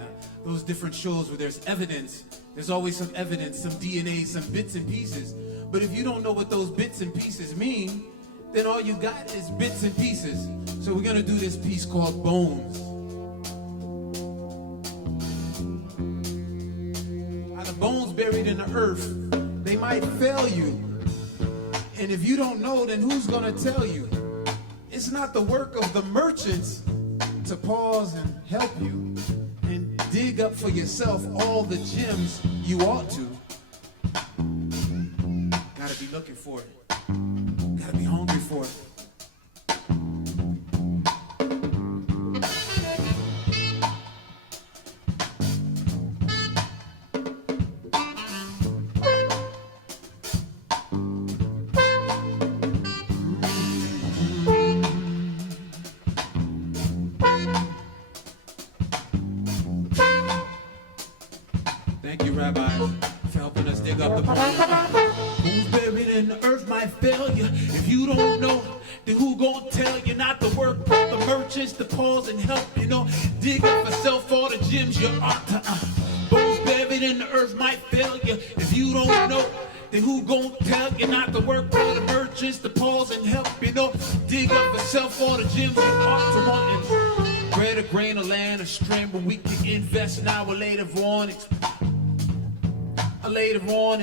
those different shows where there's evidence. There's always some evidence, some DNA, some bits and pieces. But if you don't know what those bits and pieces mean, then all you got is bits and pieces. So we're going to do this piece called Bones. Now, the bones buried in the earth, they might fail you. And if you don't know, then who's going to tell you? It's not the work of the merchants to pause and help you and dig up for yourself all the gems you ought to. Gotta be looking for it. Gotta be hungry for it. Thank you, Rabbi, for helping us dig up the bones. Who's buried in the earth might fail you. If you don't know, then who gon' tell you? Not the work of the merchants to pause and help, you know. Dig up for self all the gems you ought to. Bones buried in the earth might fail you. If you don't know, then who gon' tell you? Not the work of the merchants to pause and help, you know. Dig up for self all the gems you ought to want. Bread, a grain of land, a stream where we can invest now or later on. Later on,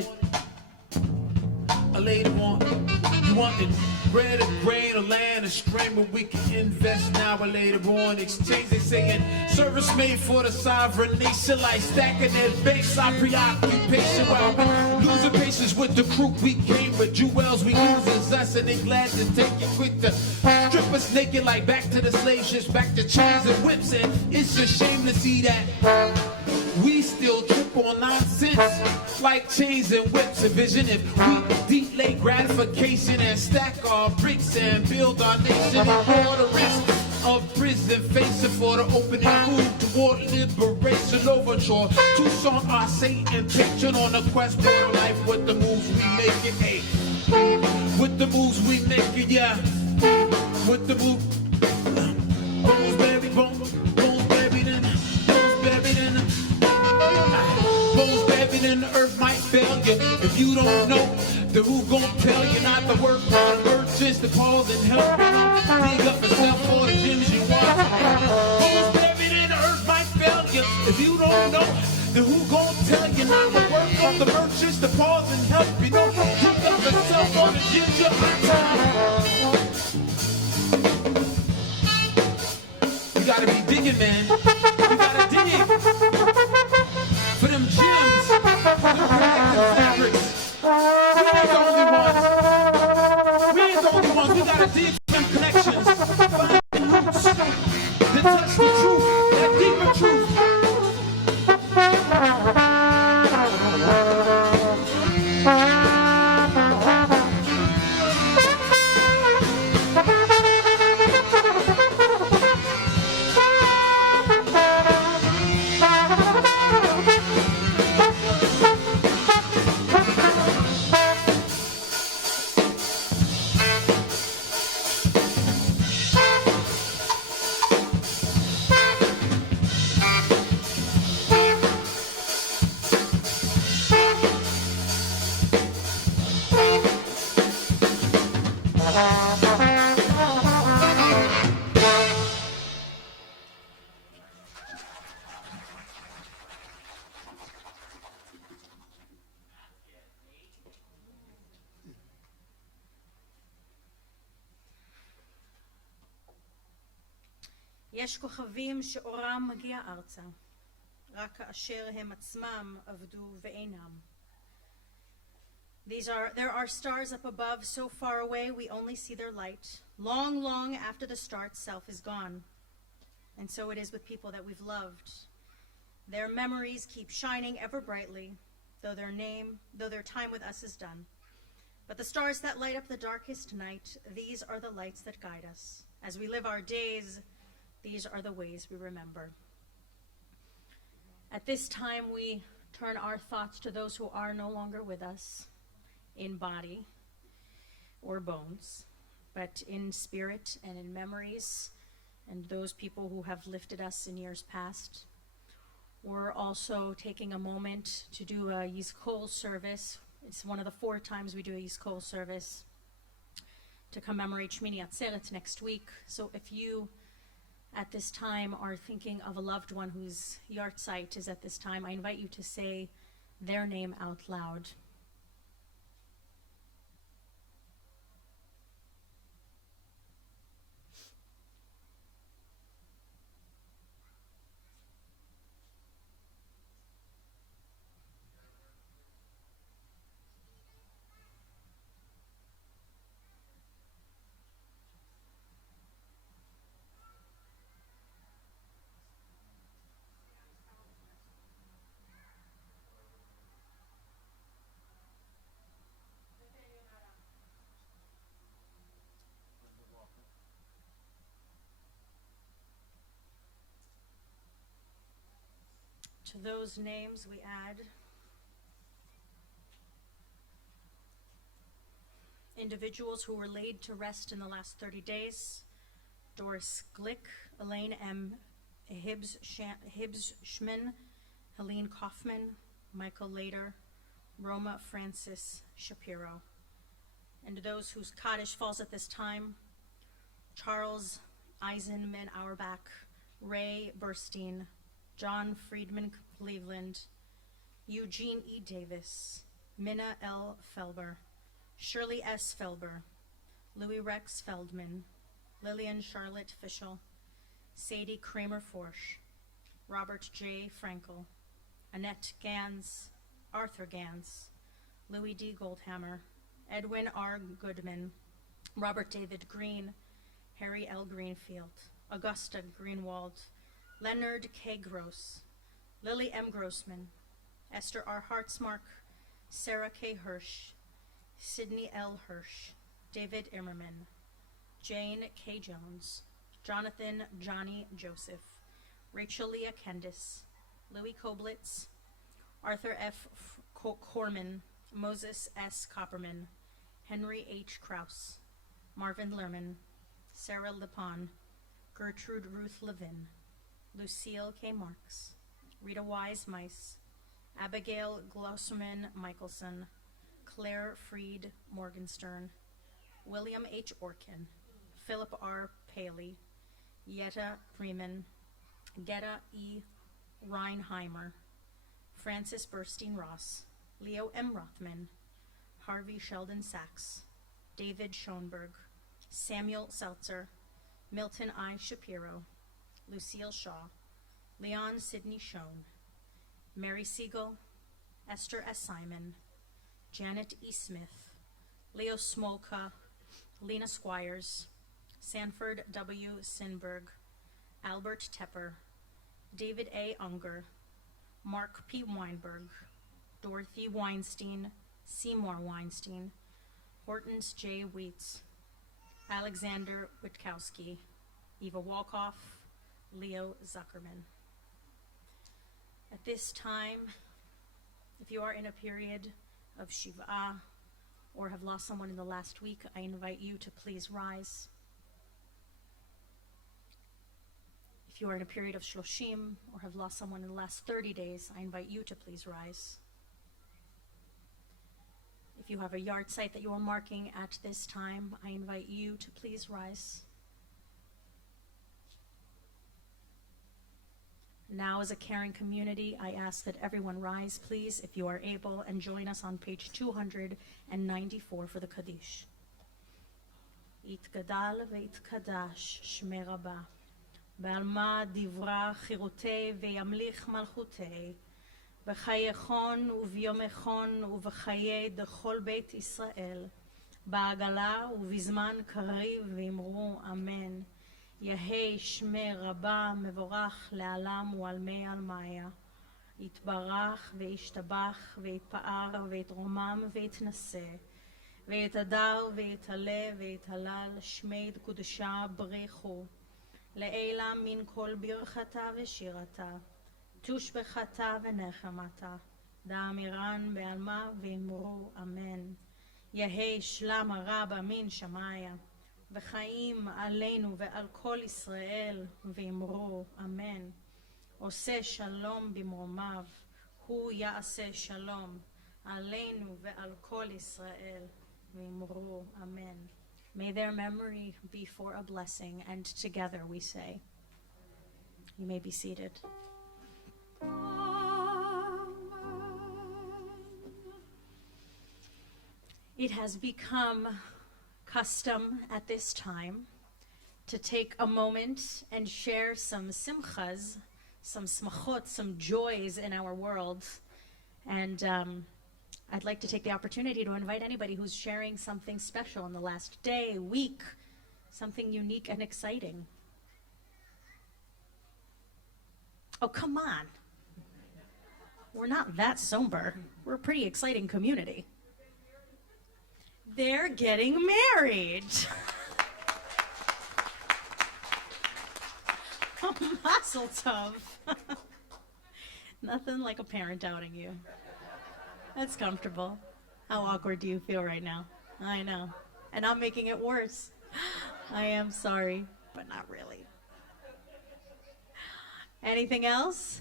you want it. Bread, a grain of land, a stream where we can invest now or later on. Exchange, they saying, service made for the sovereign nation, like stacking their base, our preoccupation. While we losing patience with the crew we came with, jewels we lose is us, and they glad to take it quick to strip us naked like back to the slave ships, back to chains and whips. And it's a shame to see that we still trip on nonsense like chains and whips. Envision if we delay gratification and stack our bricks and build our nation and all the risk. of prison, facing for the opening move toward liberation overture. Tucson, our Satan patron on a quest for the life with the moves we make it, hey. With the moves we make it, yeah. With the move. Bones buried, bones buried in, bones buried in the earth might fail you. If you don't know, then who gon' tell you not to work for the merchants, the pause and help you dig up yourself for the gyms you want. Bones buried in the earth might fail you. If you don't know, then who gon' tell you not to work for the merchants, the pause and help you know, dig up yourself for the gyms you want. You gotta be digging, man. You gotta dig for them gems, for them rags and fabrics. We ain't the only ones. We ain't the only ones. We gotta dig for them connections, find the roots, to touch the truth, that deeper truth. יש כוכבים שאורם מגיע ארצה, רק כאשר הם עצמם עבדו ואינם. There are stars up above so far away we only see their light, long, long after the star itself is gone. And so it is with people that we've loved. Their memories keep shining ever brightly, though their time with us is done. But the stars that light up the darkest night, these are the lights that guide us. As we live our days, these are the ways we remember. At this time, we turn our thoughts to those who are no longer with us in body or bones, but in spirit and in memories, and those people who have lifted us in years past. We're also taking a moment to do a Yizkol service. It's one of the 4 times we do a Yizkol service to commemorate Shmini Atzeret next week. So if you at this time are thinking of a loved one whose yahrzeit is at this time, I invite you to say their name out loud. To those names we add individuals who were laid to rest in the last 30 days: Doris Glick, Elaine M. Hibbs-Schmin, Helene Kaufman, Michael Lader, Roma Francis Shapiro. And to those whose Kaddish falls at this time: Charles Eisenman Auerbach, Ray Burstein, John Friedman Cleveland, Eugene E. Davis, Minna L. Felber, Shirley S. Felber, Louis Rex Feldman, Lillian Charlotte Fischel, Sadie Kramer Forsch, Robert J. Frankel, Annette Gans, Arthur Gans, Louis D. Goldhammer, Edwin R. Goodman, Robert David Green, Harry L. Greenfield, Augusta Greenwald, Leonard K. Gross, Lily M. Grossman, Esther R. Hartzmark, Sarah K. Hirsch, Sidney L. Hirsch, David Immerman, Jane K. Jones, Jonathan Johnny Joseph, Rachel Leah Kendis, Louis Koblitz, Arthur F. Corman, Moses S. Copperman, Henry H. Krause, Marvin Lerman, Sarah Lipon, Gertrude Ruth Levin, Lucille K. Marks, Rita Wise Mice, Abigail Glosserman Michelson, Claire Freed Morgenstern, William H. Orkin, Philip R. Paley, Yetta Freeman, Getta E. Reinheimer, Francis Burstein Ross, Leo M. Rothman, Harvey Sheldon Sachs, David Schoenberg, Samuel Seltzer, Milton I. Shapiro, Lucille Shaw, Leon Sidney Schoen, Mary Siegel, Esther S. Simon, Janet E. Smith, Leo Smolka, Lena Squires, Sanford W. Sinberg, Albert Tepper, David A. Unger, Mark P. Weinberg, Dorothy Weinstein, Seymour Weinstein, Hortense J. Wheats, Alexander Witkowski, Eva Walkoff, Leo Zuckerman. At this time, if you are in a period of Shiv'ah or have lost someone in the last week, I invite you to please rise. If you are in a period of Shloshim or have lost someone in the last 30 days, I invite you to please rise. If you have a yard site that you are marking at this time, I invite you to please rise. Now, as a caring community, I ask that everyone rise, please, if you are able, and join us on page 294 for the Kaddish. יתגדל ויתקדש שמי רבה, בעלמא דברה חירותי וימליך מלכותי, בחייכון וביומכון ובחיי דכל בית ישראל, בעגלה ובזמן קריב ואמרו אמן. יהי שמי רבה מבורך לעלם ועלמי עלמיה. יתברך וישתבח ויתפאר ויתרומם ויתנשא, ויתהדר ויתעלה ויתהלל שמי קדושה בריחו. לעילה מן כל ברכתה ושירתה, תושבחתה ונחמתה, דאמירן בעלמה ואמרו אמן. יהי שלמה רבה מן שמיה, וחיים עלינו ועל כל ישראל, ואמרו אמן. עושה שלום במרומיו, הוא יעשה שלום עלינו ועל כל ישראל, ואמרו אמן. May their memory be for a blessing, and together we say. You may be seated. It has become custom at this time to take a moment and share some simchas, some smachot, some joys in our world. And I'd like to take the opportunity to invite anybody who's sharing something special in the last day, week, something unique and exciting. Oh, come on. We're not that somber. We're a pretty exciting community. They're getting married. Oh, mazel tov. Nothing like a parent outing you. That's comfortable. How awkward do you feel right now? I know. And I'm making it worse. I am sorry, but not really. Anything else?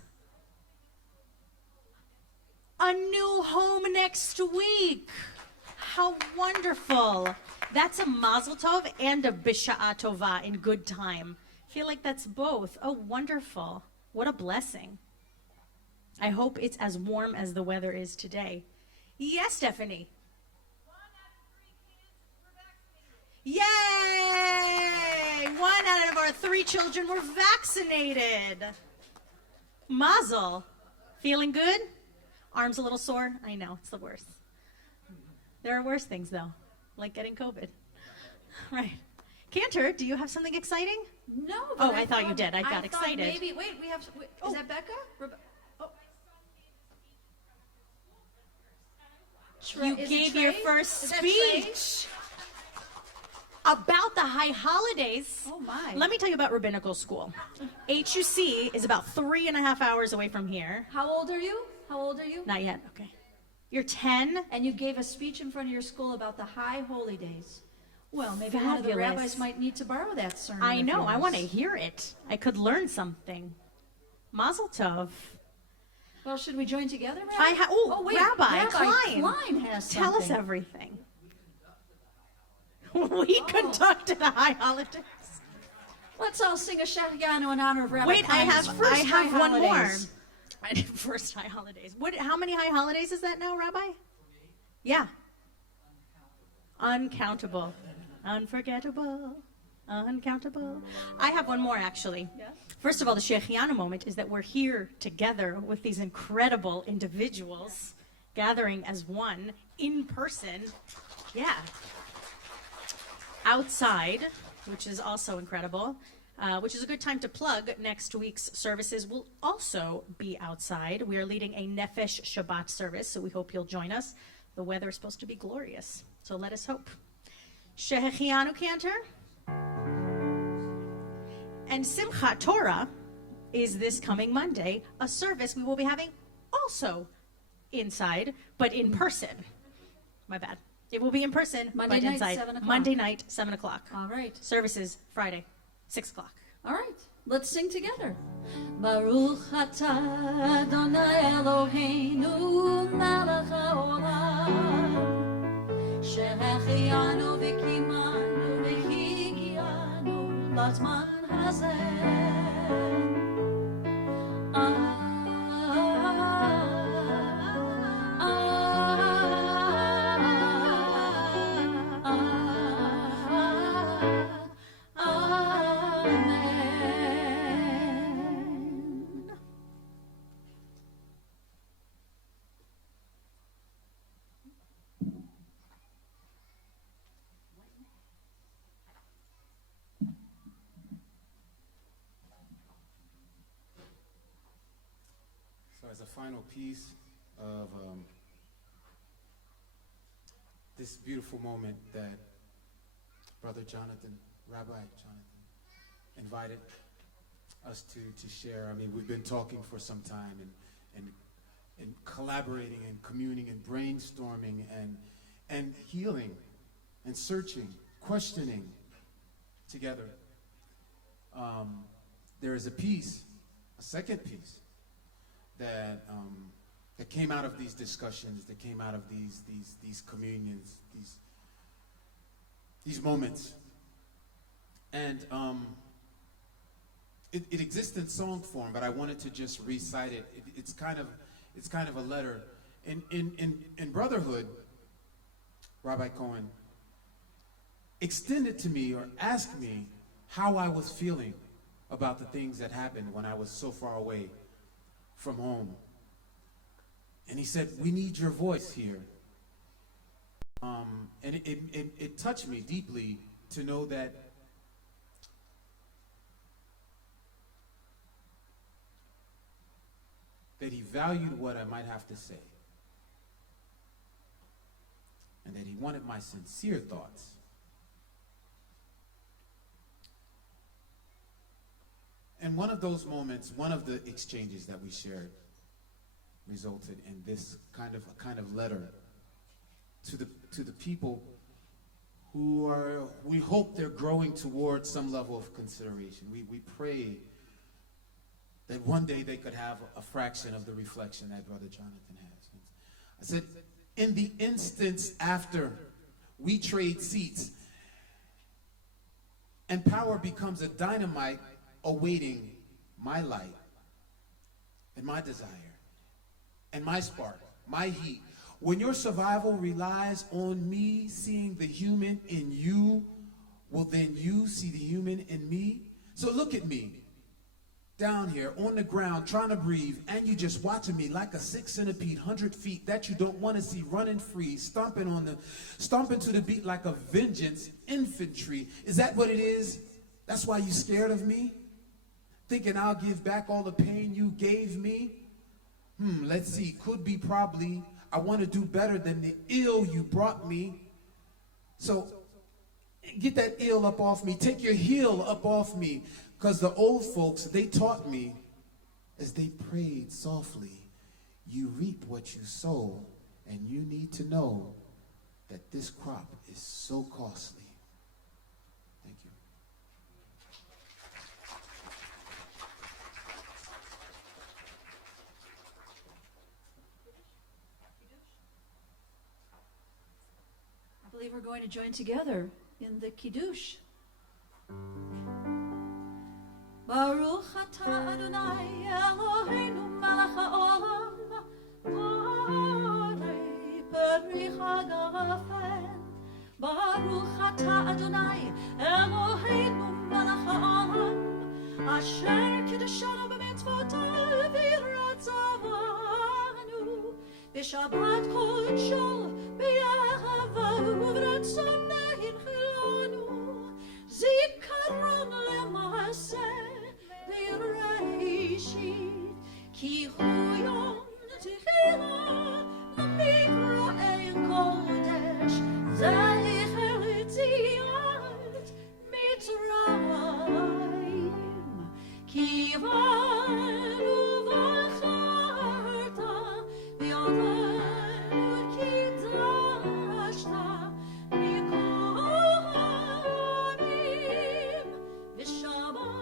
A new home next week. How wonderful. That's a mazel tov and a bisha'a tova in good time. I feel like that's both. Oh, wonderful. What a blessing. I hope it's as warm as the weather is today. Yes, Stephanie. 1 out of 3 kids were vaccinated. Yay! 1 out of our 3 children were vaccinated. Mazel. Feeling good? Arms a little sore? I know, it's the worst. There are worse things, though, like getting COVID. Right. Cantor, do you have something exciting? No. Oh, I thought you did. I got thought excited. Maybe, wait, we have, wait, is that Becca? You gave your first speech. about the high holidays. Oh, my. Let me tell you about rabbinical school. HUC is about 3.5 hours away from here. How old are you? How old are you? Not yet, okay. You're 10? And you gave a speech in front of your school about the high holy days. Well, maybe one of the Fabulous. rabbis might need to borrow that sermon. I of know, I yours. want to hear it. I could learn something. Mazel tov. Well, should we join together, Rabbi? Wait, Rabbi Klein has Tell us something. everything. We conducted a high holidays. Let's all sing a Shechianu in honor of Rabbi Wait, I Klein's have first high one more. holidays. First high holidays. How many high holidays is that now, Rabbi? Yeah. Uncountable. Unforgettable. Uncountable. I have one more, actually. Yes? First of all, the Shechianu moment is that we're here together with these incredible individuals gathering as one in person. Yeah. Outside, which is also incredible, which is a good time to plug. Next week's services will also be outside. We are leading a Nefesh Shabbat service, so we hope you'll join us. The weather is supposed to be glorious, so let us hope. Shechianu Cantor. And Simchat Torah is this coming Monday, a service we will be having also inside, but in person. My bad. It will be in person, Monday but night, inside. 7 o'clock. Monday night, 7 o'clock. All right. Services Friday, 6 o'clock. All right. Let's sing together. Baruch atah Adonai Eloheinu melech haolam shehechianu v'kimanu v'higianu lazman hazeh. So as a final piece of this beautiful moment that Brother Jonathan, Rabbi Jonathan, invited us to share. I mean, we've been talking for some time and collaborating and communing and brainstorming and healing and searching, questioning together. There is a piece, a second piece, that came out of these discussions, that came out of these communions, these moments, and it exists in song form, but I wanted to just recite it. It's kind of a letter. In Brotherhood, Rabbi Cohen extended to me or asked me how I was feeling about the things that happened when I was so far away from home. And he said, we need your voice here. And it touched me deeply to know that he valued what I might have to say. And that he wanted my sincere thoughts. And one of those moments, one of the exchanges that we shared resulted in this kind of letter to the people who we hope they're growing towards some level of consideration. We pray that one day they could have a fraction of the reflection that Brother Jonathan has. I said, in the instance after we trade seats and power becomes a dynamite awaiting my light and my desire and my spark, my heat. When your survival relies on me seeing the human in you, will then you see the human in me? So look at me, down here on the ground trying to breathe, and you just watching me like a 6 centipede, 100 feet that you don't want to see, running free, stomping to the beat like a vengeance infantry. Is that what it is? That's why you scared of me? Thinking I'll give back all the pain you gave me? Let's see, could be probably. I want to do better than the ill you brought me. So Get that ill up off me. Take your heel up off me. Because the old folks, they taught me as they prayed softly, you reap what you sow, and you need to know that this crop is so costly. Thank you. I believe we're going to join together in the Kiddush. Baruch atah Adonai Eloheinu melech haolam borei peri hagafen. Baruch atah Adonai Eloheinu melech haolam asher kiddushanu b'mitzvotav v'ratzavanu b'shabbat kodsho b'yahava v'ratzoneh hinchilanu zikaron le'maseh Reishit, ki hu yom tefila l'mikra ein kodesh, zecher l'tziat Mitzrayim, ki vanu v'acharta v'yodanu kidashta mikol ha'amim v'shabbat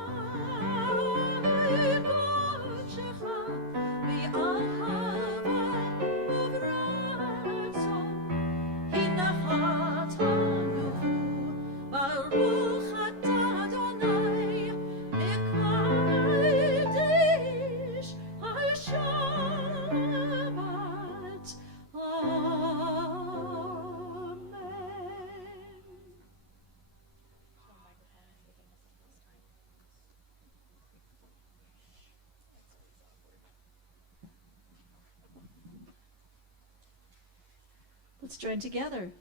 Let's join together.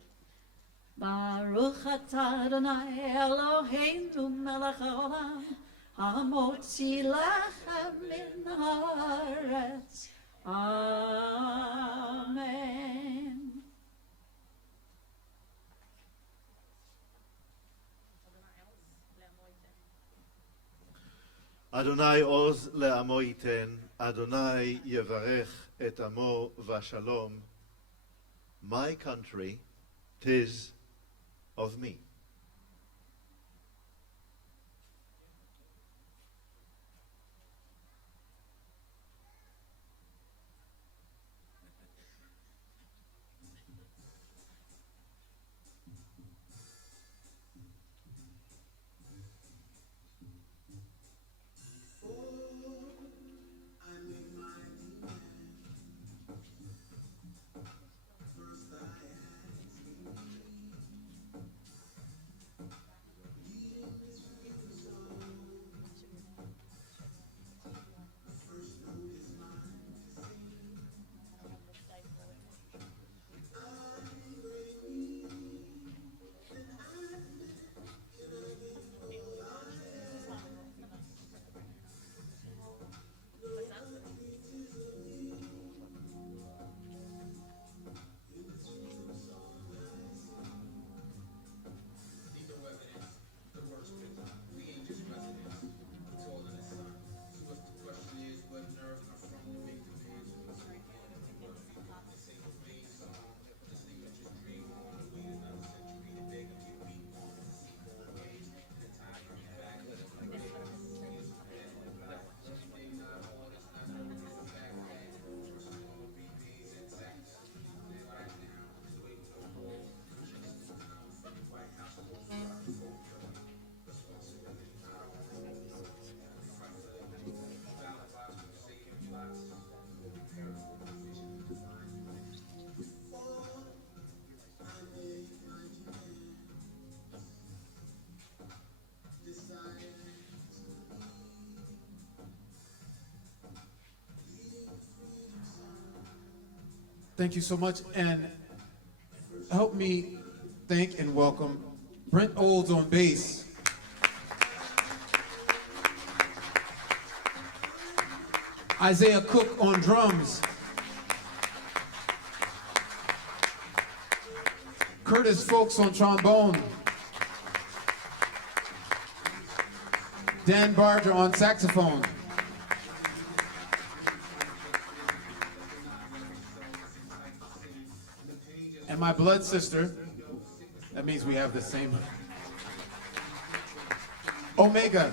Baruch atah Adonai Eloheinu melech haolam hamotzi lechem min haaretz. Amen. Adonai oz le'amo yiten, Adonai yevarech et amo v'shalom. My country, 'tis of me. Thank you so much, and help me thank and welcome Brent Olds on bass. Isaiah Cook on drums. Curtis Folks on trombone. Dan Barger on saxophone. And my blood sister, that means we have the same, Omega.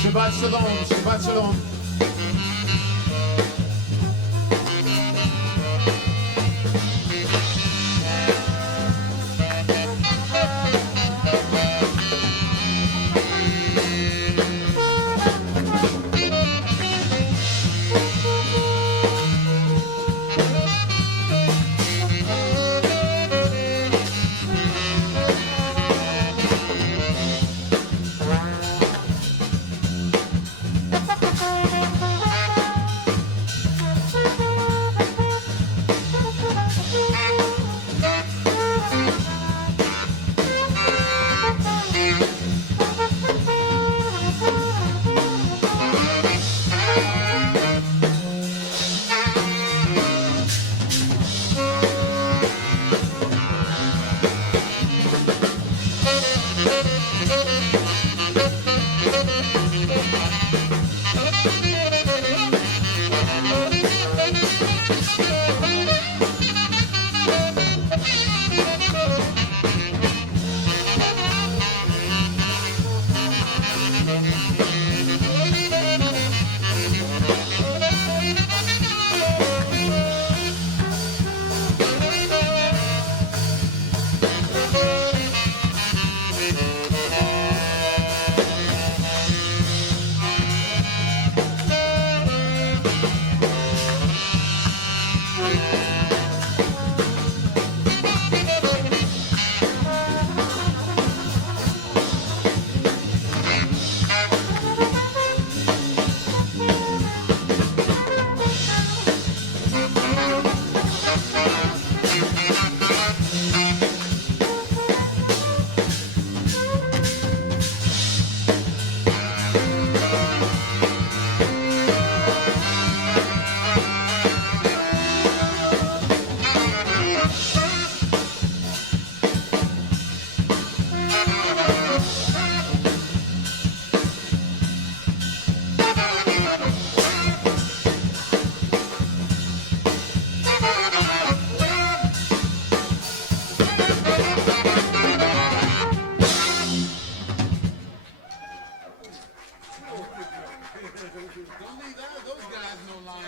Shabbat shalom, Shabbat shalom. Don't leave those guys no line.